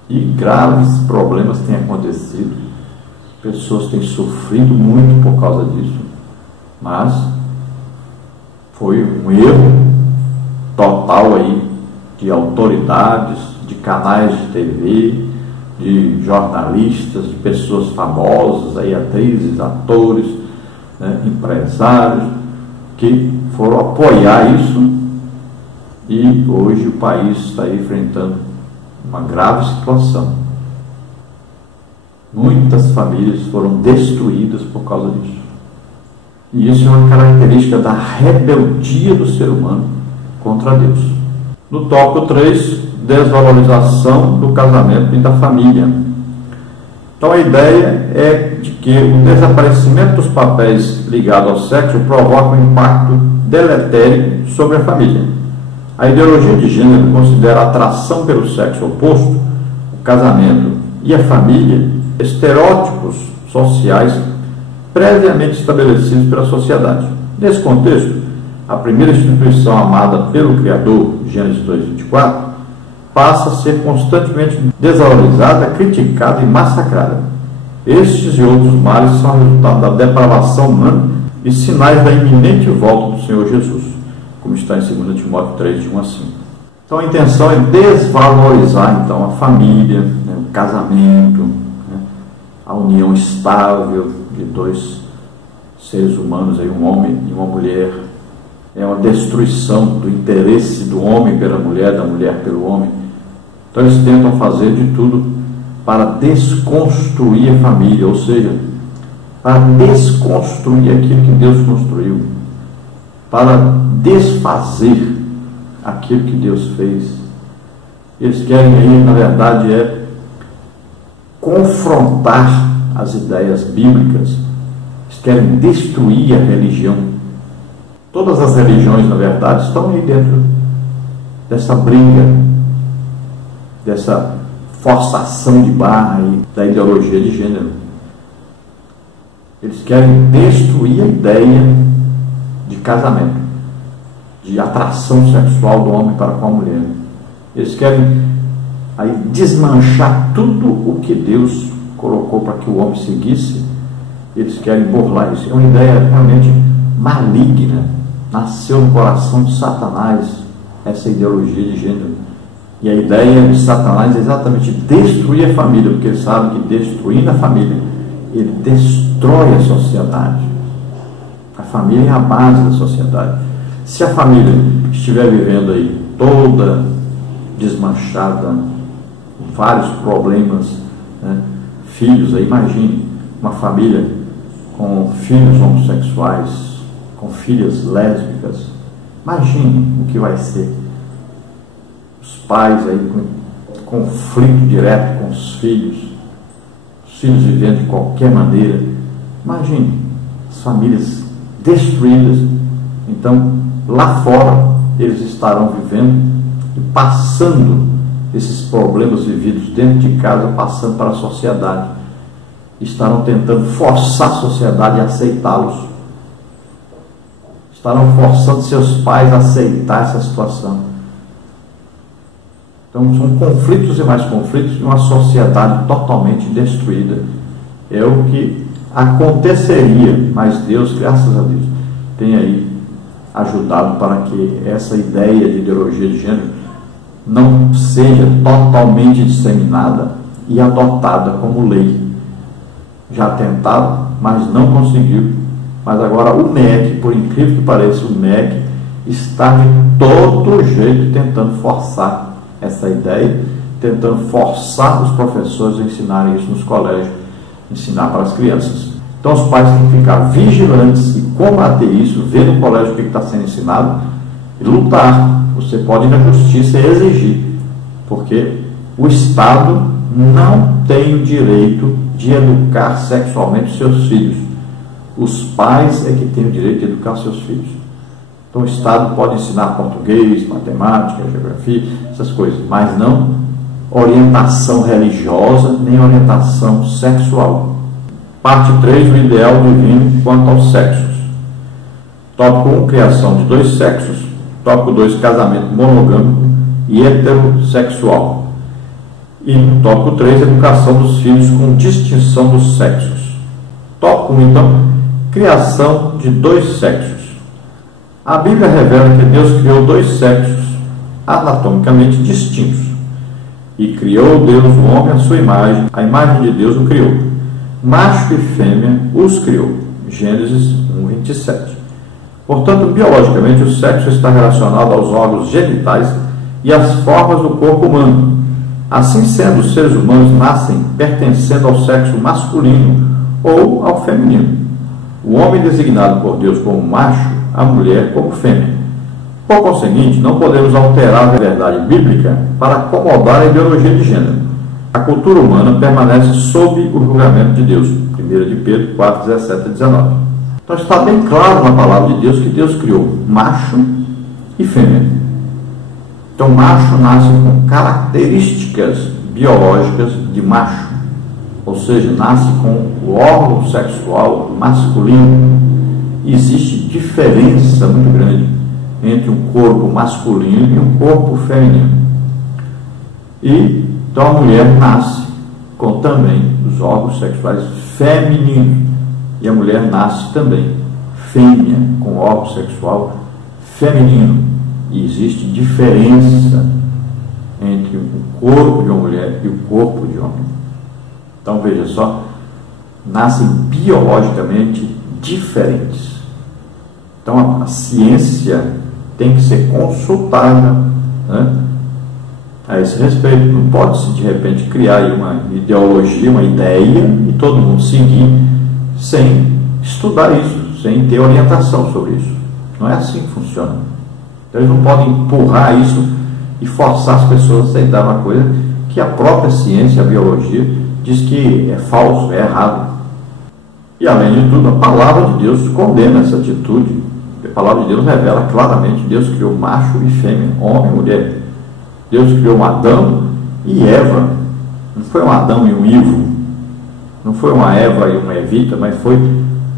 E graves problemas têm acontecido. Pessoas têm sofrido muito por causa disso. Mas foi um erro total aí de autoridades, de canais de TV, de jornalistas, de pessoas famosas, aí, atrizes, atores, né, empresários, que foram apoiar isso, e hoje o país está aí enfrentando uma grave situação. Muitas famílias foram destruídas por causa disso. E isso é uma característica da rebeldia do ser humano contra Deus. No tópico 3, desvalorização do casamento e da família. Então a ideia é de que o desaparecimento dos papéis ligados ao sexo provoca um impacto deletério sobre a família. A ideologia de gênero considera a atração pelo sexo oposto, o casamento e a família, estereótipos sociais previamente estabelecidos pela sociedade. Nesse contexto, a primeira instituição amada pelo Criador, Gênesis 2:24, passa a ser constantemente desvalorizada, criticada e massacrada. Estes e outros males são resultado da depravação humana e sinais da iminente volta do Senhor Jesus, como está em 2 Timóteo 3, de 1 a 5. Então a intenção é desvalorizar então, a família, o casamento, a união estável de dois seres humanos, aí, um homem e uma mulher. É uma destruição do interesse do homem pela mulher, da mulher pelo homem. Então eles tentam fazer de tudo para desconstruir a família, ou seja, para desconstruir aquilo que Deus construiu, para desfazer aquilo que Deus fez. Eles querem aí, na verdade, confrontar as ideias bíblicas. Eles querem destruir a religião. Todas as religiões, na verdade, estão aí dentro dessa briga, dessa forçação de barra aí, da ideologia de gênero. Eles querem destruir a ideia de casamento, de atração sexual do homem para com a mulher. Eles querem aí desmanchar tudo o que Deus colocou para que o homem seguisse. Eles querem burlar isso. É uma ideia realmente maligna. Nasceu no coração de Satanás essa ideologia de gênero. E a ideia de Satanás é exatamente destruir a família, porque ele sabe que destruindo a família, ele destrói a sociedade. A família é a base da sociedade. Se a família estiver vivendo aí toda desmanchada, com vários problemas, filhos, aí, imagine uma família com filhos homossexuais, com filhas lésbicas. Imagine o que vai ser. Os pais aí com conflito direto com os filhos vivendo de qualquer maneira. Imagine as famílias destruídas. Então, lá fora, eles estarão vivendo e passando esses problemas vividos dentro de casa, passando para a sociedade. Estarão tentando forçar a sociedade a aceitá-los. Estarão forçando seus pais a aceitar essa situação. Então, são conflitos e mais conflitos de uma sociedade totalmente destruída. É o que aconteceria, mas Deus, graças a Deus, tem aí ajudado para que essa ideia de ideologia de gênero não seja totalmente disseminada e adotada como lei. Já tentaram, mas não conseguiu. Mas agora o MEC, por incrível que pareça, o MEC está de todo jeito tentando forçar essa ideia, tentando forçar os professores a ensinarem isso nos colégios, ensinar para as crianças. Então os pais têm que ficar vigilantes e combater isso, ver no colégio o que está sendo ensinado e lutar. Você pode ir na justiça e exigir, porque o Estado não tem o direito de educar sexualmente os seus filhos. Os pais é que têm o direito de educar seus filhos. Então o Estado pode ensinar português, matemática, geografia, essas coisas, mas não orientação religiosa, nem orientação sexual. Parte 3, o ideal divino quanto aos sexos. Tópico 1, criação de dois sexos. Tópico 2, casamento monogâmico e heterossexual. E tópico 3, educação dos filhos com distinção dos sexos. Tópico 1, então, criação de dois sexos. A Bíblia revela que Deus criou dois sexos anatomicamente distintos. E criou Deus o homem à sua imagem, a imagem de Deus o criou. Macho e fêmea os criou. Gênesis 1:27. Portanto, biologicamente, o sexo está relacionado aos órgãos genitais e às formas do corpo humano. Assim sendo, os seres humanos nascem pertencendo ao sexo masculino ou ao feminino. O homem designado por Deus como macho, a mulher como fêmea. Por conseguinte, não podemos alterar a verdade bíblica para acomodar a ideologia de gênero. A cultura humana permanece sob o julgamento de Deus. 1 1 de Pedro 4, 17 a 19. Então está bem claro na palavra de Deus que Deus criou macho e fêmea. Então macho nasce com características biológicas de macho, ou seja, nasce com o órgão sexual masculino. Existe diferença muito grande entre um corpo masculino e um corpo feminino. E então a mulher nasce com também os órgãos sexuais femininos, e a mulher nasce também fêmea, com órgão sexual feminino. E existe diferença entre o corpo de uma mulher e o corpo de homem. Então veja só, nascem biologicamente diferentes. Então a ciência tem que ser consultada, né, a esse respeito. Não pode-se de repente criar aí uma ideologia, uma ideia, e todo mundo seguir sem estudar isso, sem ter orientação sobre isso. Não é assim que funciona. Então eles não podem empurrar isso e forçar as pessoas a aceitar uma coisa que a própria ciência, a biologia, diz que é falso, é errado. E além de tudo, a palavra de Deus condena essa atitude. A palavra de Deus revela claramente: Deus criou macho e fêmea, homem e mulher. Deus criou Adão e Eva. Não foi um Adão e um Ivo, não foi uma Eva e uma Evita, mas foi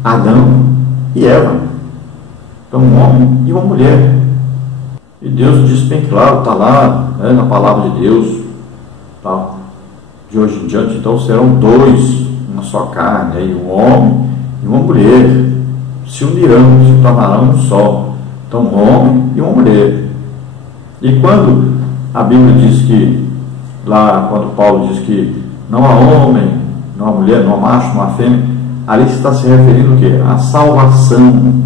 Adão e Eva. Então um homem e uma mulher. E Deus diz bem claro, está lá, né, na palavra de Deus, tá? De hoje em diante, então serão dois, uma só carne, aí um homem e uma mulher se unirão, se tornarão um só. Então um homem e uma mulher. E quando a Bíblia diz que, lá quando Paulo diz que não há homem, não há mulher, não há macho, não há fêmea, ali está se referindo o quê? A salvação.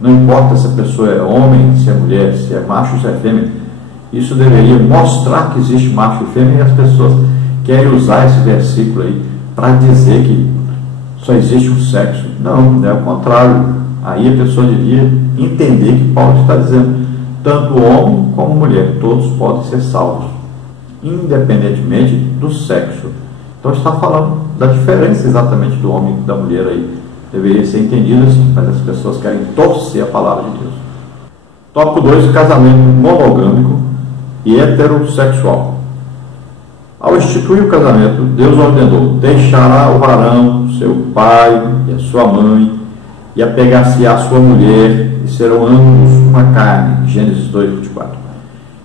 Não importa se a pessoa é homem, se é mulher, se é macho, se é fêmea. Isso deveria mostrar que existe macho e fêmea, e as pessoas querem usar esse versículo aí para dizer que só existe um sexo. Não, é o contrário. Aí a pessoa devia entender que Paulo está dizendo: tanto homem como mulher, todos podem ser salvos, independentemente do sexo. Então está falando da diferença exatamente do homem e da mulher aí. Deveria ser entendido assim, mas as pessoas querem torcer a palavra de Deus. Tópico 2, casamento monogâmico e heterossexual. Ao instituir o casamento, Deus ordenou: deixará o varão, seu pai e a sua mãe, e apegar-se à sua mulher, e serão ambos uma carne. Gênesis 2:24.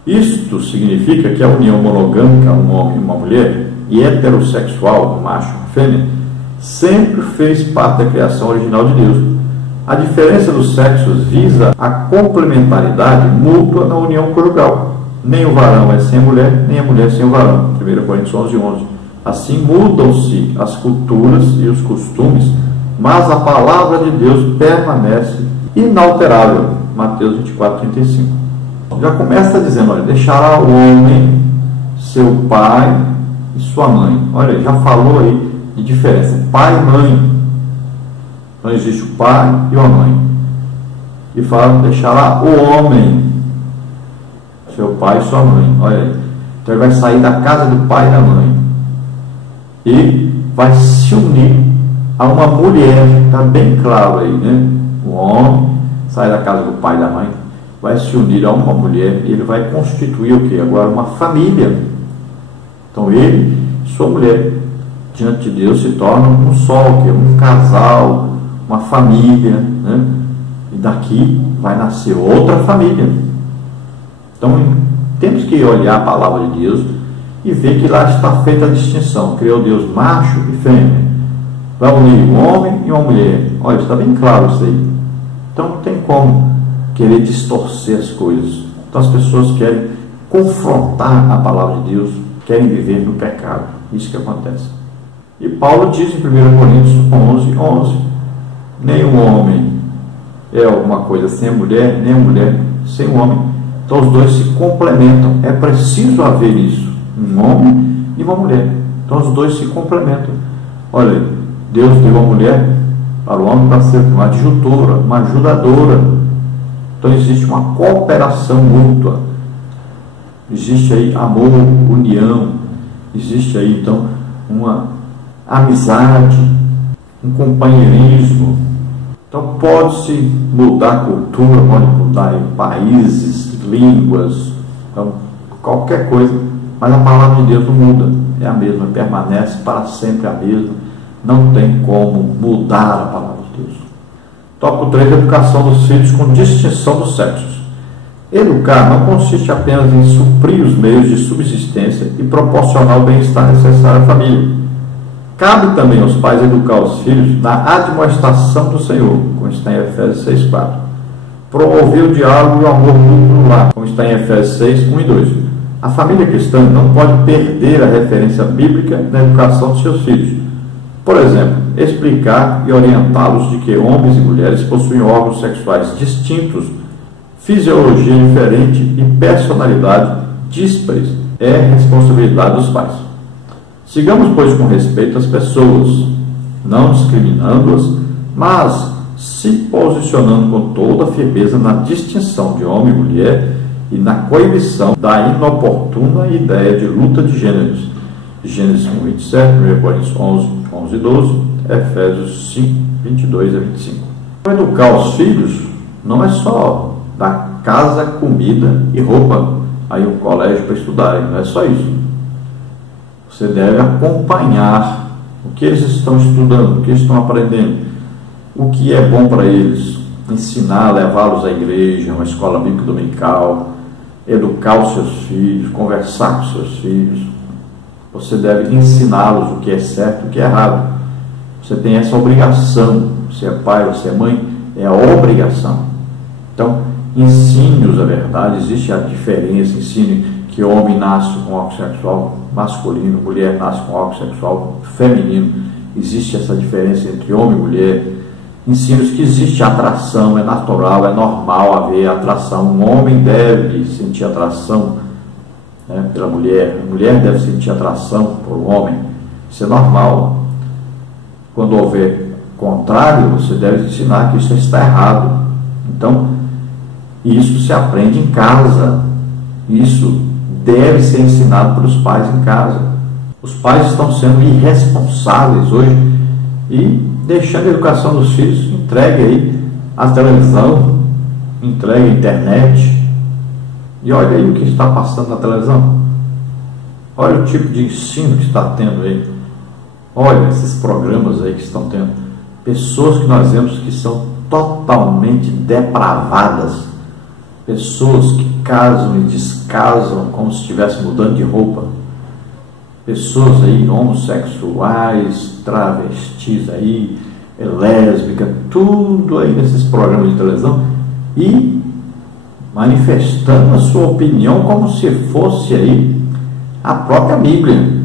Isto significa que a união monogâmica, um homem e uma mulher, e heterossexual, um macho e uma fêmea, sempre fez parte da criação original de Deus. A diferença dos sexos visa a complementaridade mútua na união conjugal. Nem o varão é sem a mulher, nem a mulher sem o varão. 1 Coríntios 11:11. Assim mudam-se as culturas e os costumes, mas a palavra de Deus permanece inalterável. Mateus 24:35. Já começa dizendo: olha, deixará o homem, seu pai e sua mãe. Olha, já falou aí de diferença, pai e mãe. Então existe o pai e a mãe. E fala: deixará o homem, seu pai e sua mãe. Olha aí. Então ele vai sair da casa do pai e da mãe e vai se unir a uma mulher. Está bem claro aí, né? O homem sai da casa do pai e da mãe, vai se unir a uma mulher, e ele vai constituir o que? Agora uma família. Então ele e sua mulher diante de Deus se tornam um só, que é um casal, uma família, né? E daqui vai nascer outra família. Então temos que olhar a palavra de Deus e ver que lá está feita a distinção. Criou Deus macho e fêmea, vai unir um homem e uma mulher. Olha, está bem claro isso aí. Então não tem como querer distorcer as coisas. Então as pessoas querem confrontar a palavra de Deus, querem viver no pecado. Isso que acontece. E Paulo diz em 1 Coríntios 11:11: nem o homem é alguma coisa sem a mulher, nem a mulher sem o homem. Então os dois se complementam. É preciso haver isso, um homem e uma mulher. Então os dois se complementam. Olha, Deus deu a mulher para o homem para ser uma adjutora, uma ajudadora. Então existe uma cooperação mútua. Existe aí amor, união. Existe aí então uma amizade, um companheirismo. Então pode-se mudar a cultura, pode mudar em países, línguas, então, qualquer coisa, mas a palavra de Deus não muda, é a mesma, permanece para sempre a mesma, não tem como mudar a palavra de Deus. Tópico 3, educação dos filhos com distinção dos sexos. Educar não consiste apenas em suprir os meios de subsistência e proporcionar o bem-estar necessário à família. Cabe também aos pais educar os filhos na admoestação do Senhor, como está em Efésios 6:4. Promover o diálogo e o amor mútuo no lar, como está em Efésios 6:1 e 2. A família cristã não pode perder a referência bíblica na educação de seus filhos. Por exemplo, explicar e orientá-los de que homens e mulheres possuem órgãos sexuais distintos, fisiologia diferente e personalidade díspares é responsabilidade dos pais. Sigamos, pois, com respeito às pessoas, não discriminando-as, mas se posicionando com toda a firmeza na distinção de homem e mulher e na coibição da inoportuna ideia de luta de gêneros. Gênesis 1:27, 1 Coríntios 11:12, Efésios 5:22-25. Educar os filhos não é só dar casa, comida e roupa, aí um colégio para estudarem, não é só isso. Você deve acompanhar o que eles estão estudando, o que eles estão aprendendo, o que é bom para eles, ensinar, levá-los à igreja, a uma escola bíblica dominical, educar os seus filhos, conversar com os seus filhos. Você deve ensiná-los o que é certo e o que é errado. Você tem essa obrigação. Você é pai, você é mãe, é a obrigação. Então, ensine-os a verdade. Existe a diferença. Ensine que homem nasce com órgão sexual masculino, mulher nasce com órgão sexual feminino. Existe essa diferença entre homem e mulher. Ensine-os que existe atração, é natural, é normal haver atração. Um homem deve sentir atração, né, pela mulher, a mulher deve sentir atração por um homem. Isso é normal. Quando houver contrário, você deve ensinar que isso está errado. Então, isso se aprende em casa. Isso deve ser ensinado pelos pais em casa. Os pais estão sendo irresponsáveis hoje e deixando a educação dos filhos entregue aí à televisão, entregue à internet. E olha aí o que está passando na televisão. Olha o tipo de ensino que está tendo aí. Olha esses programas aí que estão tendo. Pessoas que nós vemos que são totalmente depravadas. Pessoas que casam e descasam como se estivessem mudando de roupa. Pessoas aí homossexuais, travestis aí, lésbica, tudo aí nesses programas de televisão. E manifestando a sua opinião como se fosse aí a própria Bíblia.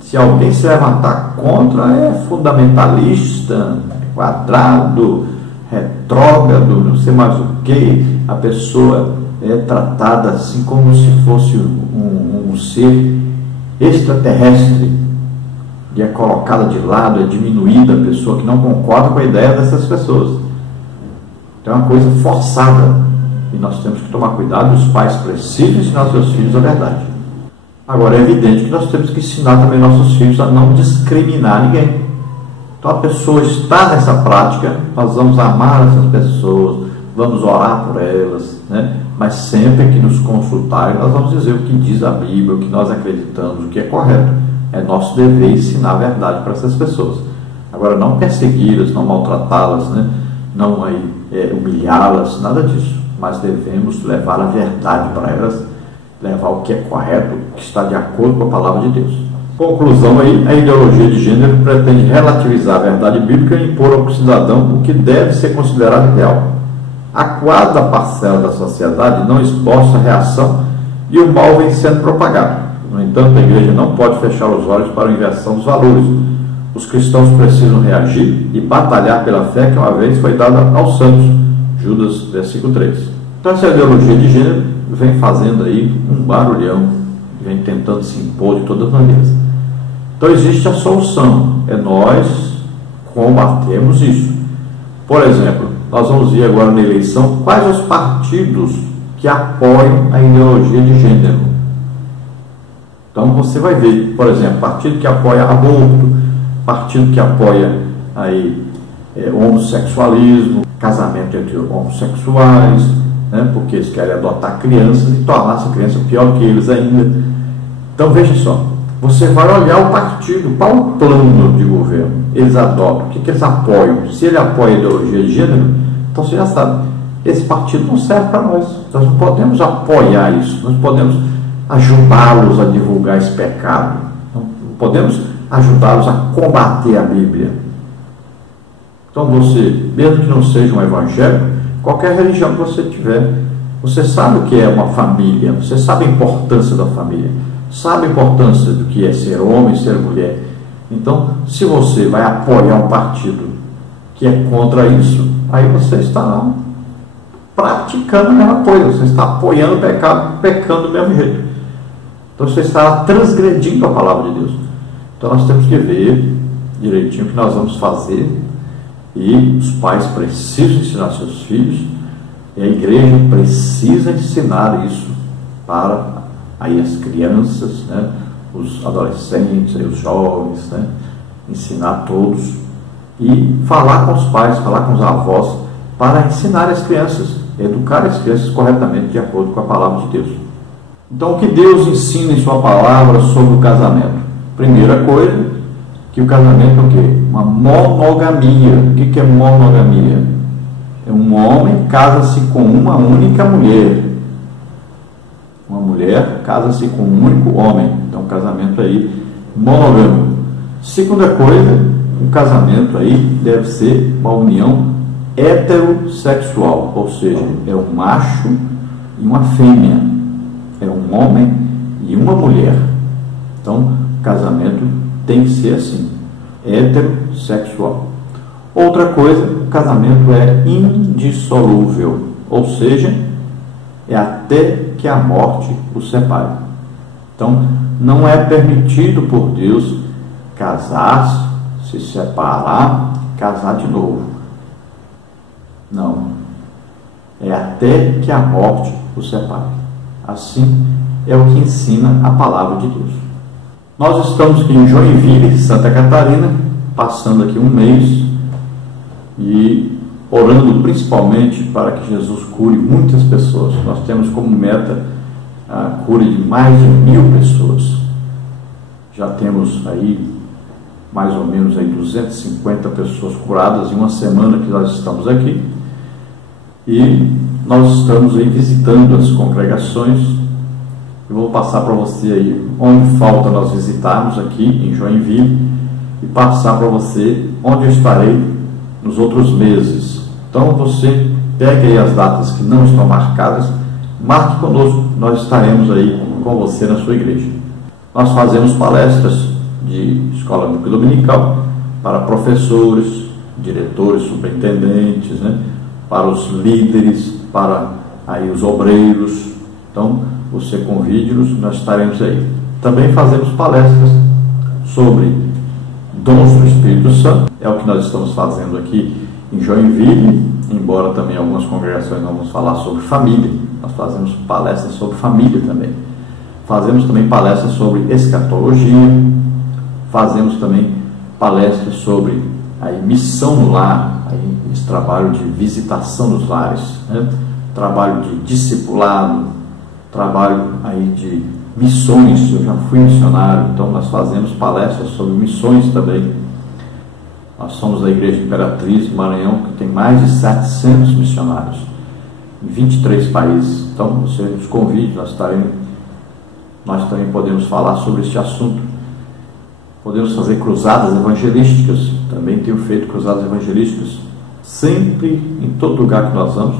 Se alguém se levantar contra, é fundamentalista, quadrado, retrógrado, não sei mais o que. A pessoa é tratada assim como se fosse um ser extraterrestre e é colocada de lado, é diminuída a pessoa que não concorda com a ideia dessas pessoas. Então é uma coisa forçada e nós temos que tomar cuidado. Os pais precisam ensinar seus filhos a verdade. Agora é evidente que nós temos que ensinar também nossos filhos a não discriminar ninguém. Então a pessoa está nessa prática, nós vamos amar essas pessoas, vamos orar por elas, né? Mas sempre que nos consultarem, nós vamos dizer o que diz a Bíblia, o que nós acreditamos, o que é correto. É nosso dever ensinar a verdade para essas pessoas. Agora, não persegui-las, não maltratá-las, né? Não humilhá-las, nada disso. Mas devemos levar a verdade para elas, levar o que é correto, o que está de acordo com a palavra de Deus. Conclusão aí, a ideologia de gênero pretende relativizar a verdade bíblica e impor ao cidadão o que deve ser considerado ideal. A quadra parcela da sociedade não exposta à reação e o mal vem sendo propagado. No entanto, a igreja não pode fechar os olhos para a inversão dos valores. Os cristãos precisam reagir e batalhar pela fé que uma vez foi dada aos santos. Judas, versículo 3. Então essa ideologia de gênero vem fazendo aí um barulhão, vem tentando se impor de todas as maneiras. Então existe a solução, é nós combatermos isso. Por exemplo, nós vamos ver agora na eleição quais os partidos que apoiam a ideologia de gênero. Então você vai ver, por exemplo, partido que apoia aborto, partido que apoia aí, homossexualismo, casamento entre homossexuais, né, porque eles querem adotar crianças e tornar essa criança pior que eles ainda. Então veja só, você vai olhar o partido, qual o plano de governo eles adotam, o que eles apoiam. Se ele apoia a ideologia de gênero, então você já sabe, esse partido não serve para nós. Nós não podemos apoiar isso, nós podemos ajudá-los a divulgar esse pecado, não podemos ajudá-los a combater a Bíblia. Então você, mesmo que não seja um evangélico, qualquer religião que você tiver, você sabe o que é uma família, você sabe a importância da família, sabe a importância do que é ser homem e ser mulher. Então, se você vai apoiar um partido que é contra isso, aí você está praticando a mesma coisa, você está apoiando o pecado, pecando do mesmo jeito. Então você está transgredindo a palavra de Deus. Então nós temos que ver direitinho o que nós vamos fazer, e os pais precisam ensinar seus filhos, e a igreja precisa ensinar isso para aí as crianças, né, os adolescentes, os jovens, né, ensinar todos e falar com os pais, falar com os avós, para ensinar as crianças, educar as crianças corretamente de acordo com a palavra de Deus. Então, o que Deus ensina em sua palavra sobre o casamento? Primeira coisa, que o casamento é o quê? Uma monogamia. O que é monogamia? É um homem casa-se com uma única mulher. Uma mulher casa-se com um único homem. Então, casamento aí monogâmico. Segunda coisa, um casamento aí deve ser uma união heterossexual, ou seja, é um macho e uma fêmea, é um homem e uma mulher. Então, o casamento tem que ser assim, heterossexual. Outra coisa, o casamento é indissolúvel, ou seja, é até que a morte o separe. Então, não é permitido por Deus casar, se separar, casar de novo. Não. É até que a morte o separe. Assim é o que ensina a palavra de Deus. Nós estamos aqui em Joinville, Santa Catarina, passando aqui um mês e orando principalmente para que Jesus cure muitas pessoas. Nós temos como meta a cura de mais de 1000 pessoas. Já temos aí mais ou menos aí 250 pessoas curadas em uma semana que nós estamos aqui, e nós estamos aí visitando as congregações. Eu vou passar para você aí onde falta nós visitarmos aqui em Joinville, e passar para você onde eu estarei nos outros meses. Então você pegue aí as datas que não estão marcadas, marque conosco, nós estaremos aí com você na sua igreja. Nós fazemos palestras de escola bíblica dominical para professores, diretores, superintendentes, né, para os líderes, para aí os obreiros. Então você convide-nos, nós estaremos aí. Também fazemos palestras sobre dons do Espírito Santo, é o que nós estamos fazendo aqui em Joinville, embora também algumas congregações não vamos falar sobre família. Nós fazemos palestras sobre família também. Fazemos também palestras sobre escatologia, fazemos também palestras sobre aí, missão no lar, aí, esse trabalho de visitação dos lares, né? Trabalho de discipulado, trabalho aí de missões. Eu já fui missionário, então nós fazemos palestras sobre missões também. Nós somos a Igreja Imperatriz do Maranhão, que tem mais de 700 missionários em 23 países. Então você nos convide, nós também podemos falar sobre este assunto. Podemos fazer cruzadas evangelísticas, também tenho feito cruzadas evangelísticas. Sempre, em todo lugar que nós vamos,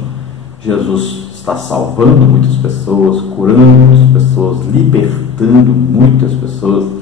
Jesus está salvando muitas pessoas, curando muitas pessoas, libertando muitas pessoas.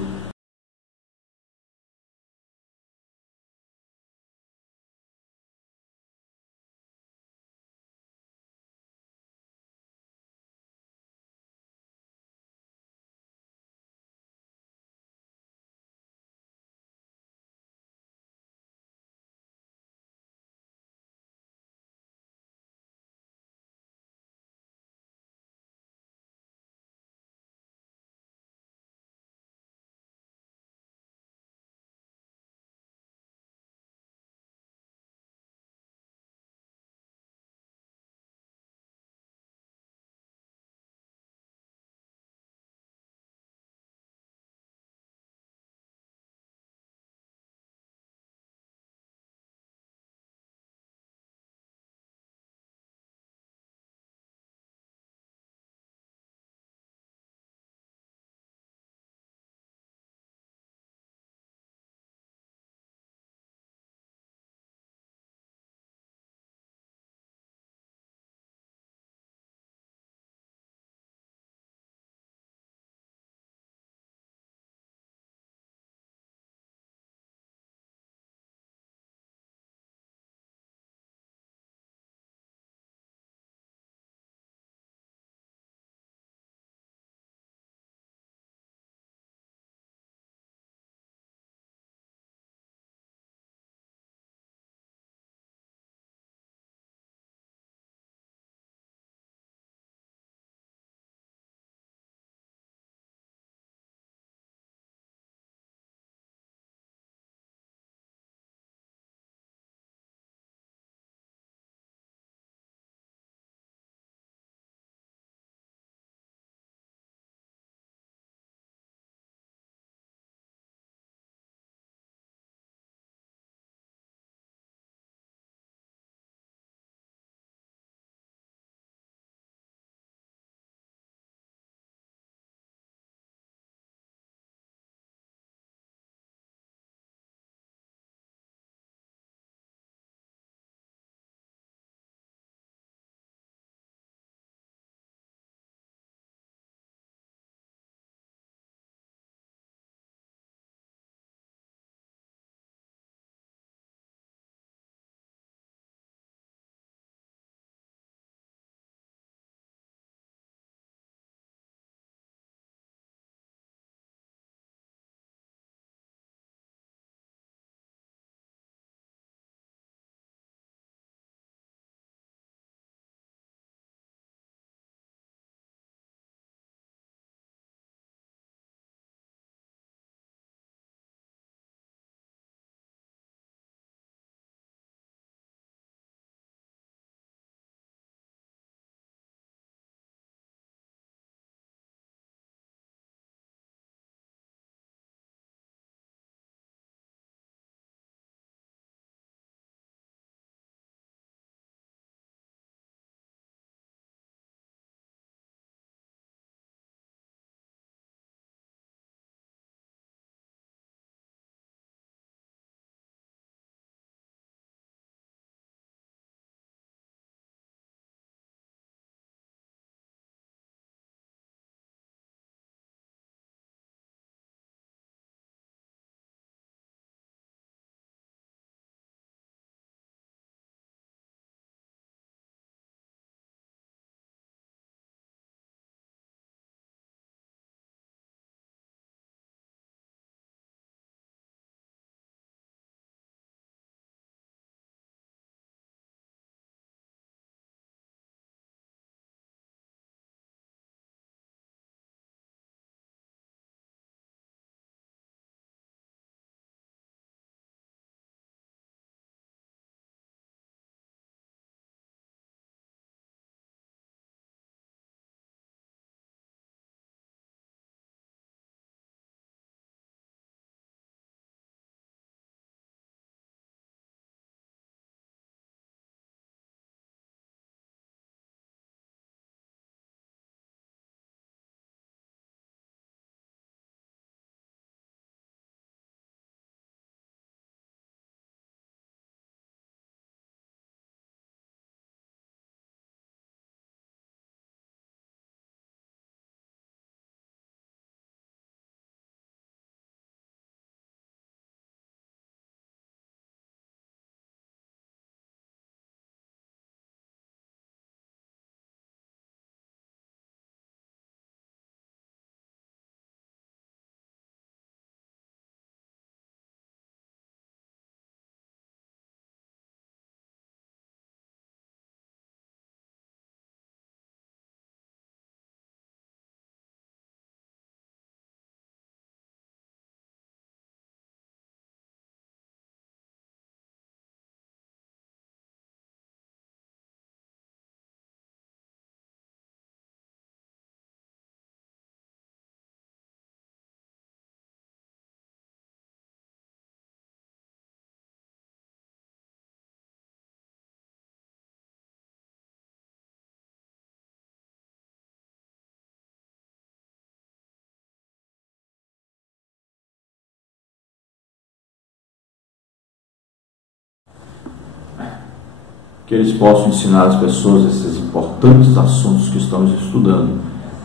que eles possam ensinar às pessoas esses importantes assuntos que estamos estudando.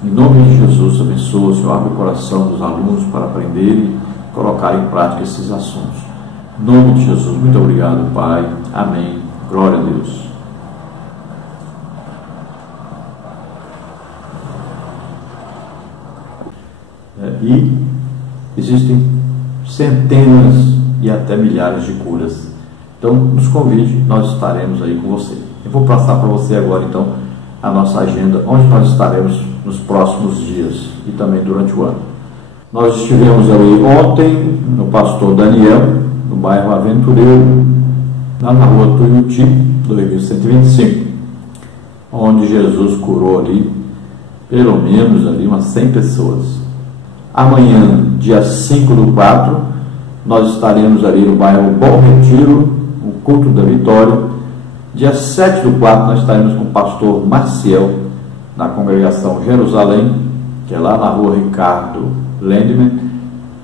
Em nome de Jesus, abençoa, Senhor, abre o coração dos alunos para aprenderem e colocar em prática esses assuntos. Em nome de Jesus, muito obrigado, Pai. Amém. Glória a Deus. E existem centenas e até milhares de curas. Então, nos convide, nós estaremos aí com você. Eu vou passar para você agora, então, a nossa agenda, onde nós estaremos nos próximos dias e também durante o ano. Nós estivemos ali ontem no Pastor Daniel, no bairro Aventureiro, lá na rua Tuiuti, 2125, onde Jesus curou ali, pelo menos ali umas 100 pessoas. Amanhã, dia 5/4, nós estaremos ali no bairro Bom Retiro, o culto da Vitória. Dia 7/4, nós estaremos com o pastor Maciel, na congregação Jerusalém, que é lá na rua Ricardo Lendman,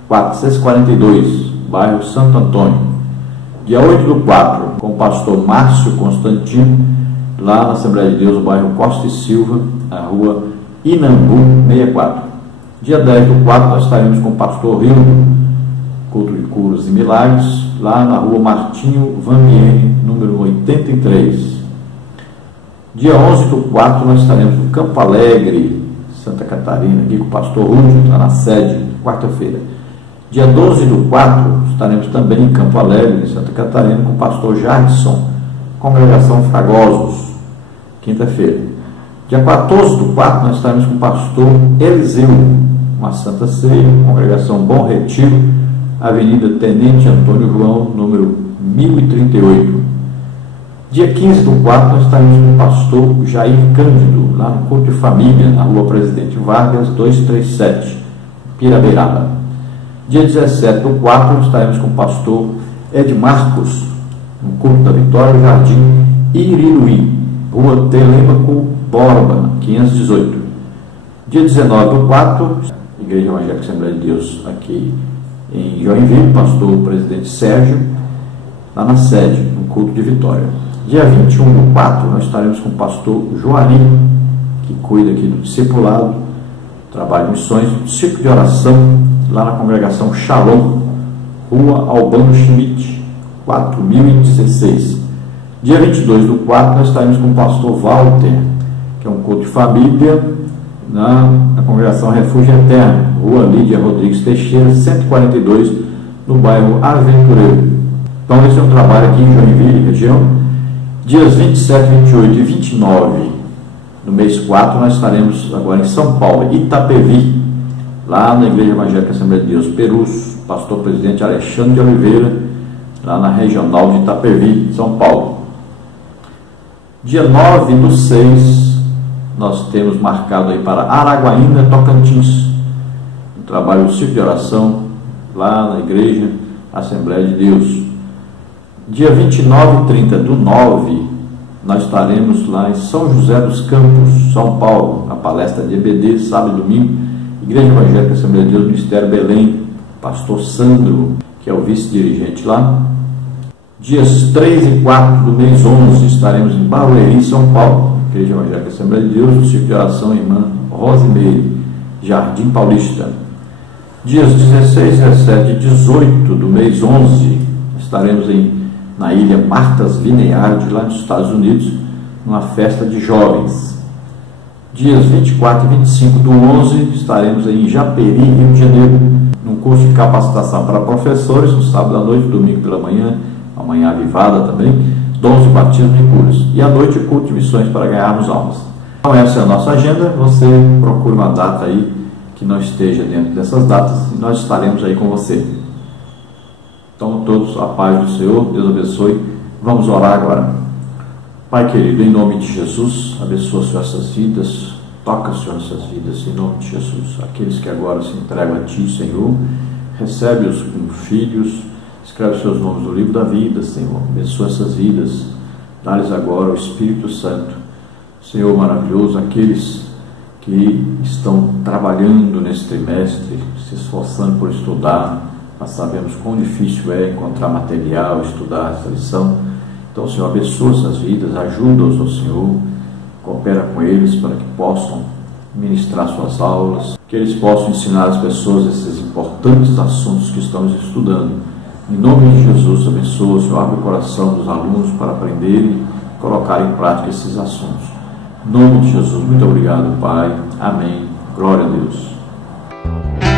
442, bairro Santo Antônio. Dia 8/4, com o pastor Márcio Constantino, lá na Assembleia de Deus, bairro Costa e Silva, na rua Inambu 64. Dia 10/4, nós estaremos com o pastor Rildo, culto de curas e milagres, lá na rua Martinho Vamiene, número 83. Dia 11/4, nós estaremos no Campo Alegre, Santa Catarina, aqui com o pastor Rúdio, lá na sede, quarta-feira. Dia 12/4, estaremos também em Campo Alegre, em Santa Catarina, com o pastor Jardson, congregação Fragosos, quinta-feira. Dia 14/4, nós estaremos com o pastor Eliseu, uma Santa Ceia, congregação Bom Retiro, Avenida Tenente Antônio João, número 1038. Dia 15/4, nós estaremos com o pastor Jair Cândido, lá no culto de família, na rua Presidente Vargas, 237, Pirabeiraba. Dia 17/4, estaremos com o pastor Ed Marcos, no culto da Vitória, Jardim Iriruí, rua Telêmaco Borba, 518. Dia 19/4, Igreja Evangélica Assembleia de Deus, aqui em Joinville, pastor Presidente Sérgio, lá na sede, no culto de Vitória. Dia 21/4, nós estaremos com o pastor Joarim, que cuida aqui do discipulado, trabalho em missões, ciclo de oração, lá na congregação Shalom, rua Albano Schmidt, 4016. Dia 22/4, nós estaremos com o pastor Walter, que é um culto de família, na congregação Refúgio Eterno, rua Lídia Rodrigues Teixeira, 142, no bairro Aventureiro. Então, esse é um trabalho aqui em Joinville, região. Dias 27, 28 e 29, no mês 4, nós estaremos agora em São Paulo, Itapevi, lá na Igreja Evangélica Assembleia de Deus, Perus, pastor presidente Alexandre de Oliveira, lá na regional de Itapevi, São Paulo. Dia 9/6, nós temos marcado aí para Araguaína, Tocantins, um trabalho do ciclo de oração, lá na Igreja Assembleia de Deus. Dia 29/30/9, nós estaremos lá em São José dos Campos, São Paulo, a palestra de EBD, sábado e domingo, Igreja Evangélica Assembleia de Deus, Ministério Belém, pastor Sandro, que é o vice-dirigente lá. Dias 3 e 4 do mês 11, estaremos em Barueri, São Paulo, Igreja Evangélica Assembleia de Deus, no ciclo de oração, irmã Rosimeire, Jardim Paulista. Dias 16, 17 e 18 do mês 11, estaremos na ilha Martha's Vineyard, lá nos Estados Unidos, numa festa de jovens. Dias 24 e 25 do 11, estaremos em Japeri, Rio de Janeiro, num curso de capacitação para professores, no sábado à noite, domingo pela manhã, amanhã avivada também, dons de batismo e curas. E à noite, culto de missões para ganharmos almas. Então, essa é a nossa agenda. Você procura uma data aí que não esteja dentro dessas datas e nós estaremos aí com você. Então, todos, a paz do Senhor, Deus abençoe. Vamos orar agora. Pai querido, em nome de Jesus, abençoa, Senhor, essas vidas, toca, Senhor, essas vidas, em nome de Jesus. Aqueles que agora se entregam a Ti, Senhor, recebe-os como filhos, escreve seus nomes no livro da vida, Senhor. Abençoa essas vidas. Dá-lhes agora o Espírito Santo. Senhor maravilhoso, aqueles que estão trabalhando nesse trimestre, se esforçando por estudar, nós sabemos quão difícil é encontrar material, estudar essa lição. Então, Senhor, abençoa essas vidas, ajuda-os, ó Senhor, coopera com eles para que possam ministrar suas aulas, que eles possam ensinar as pessoas esses importantes assuntos que estamos estudando. Em nome de Jesus, abençoa, Senhor, abre o coração dos alunos para aprenderem e colocar em prática esses assuntos. Em nome de Jesus, muito obrigado, Pai. Amém. Glória a Deus.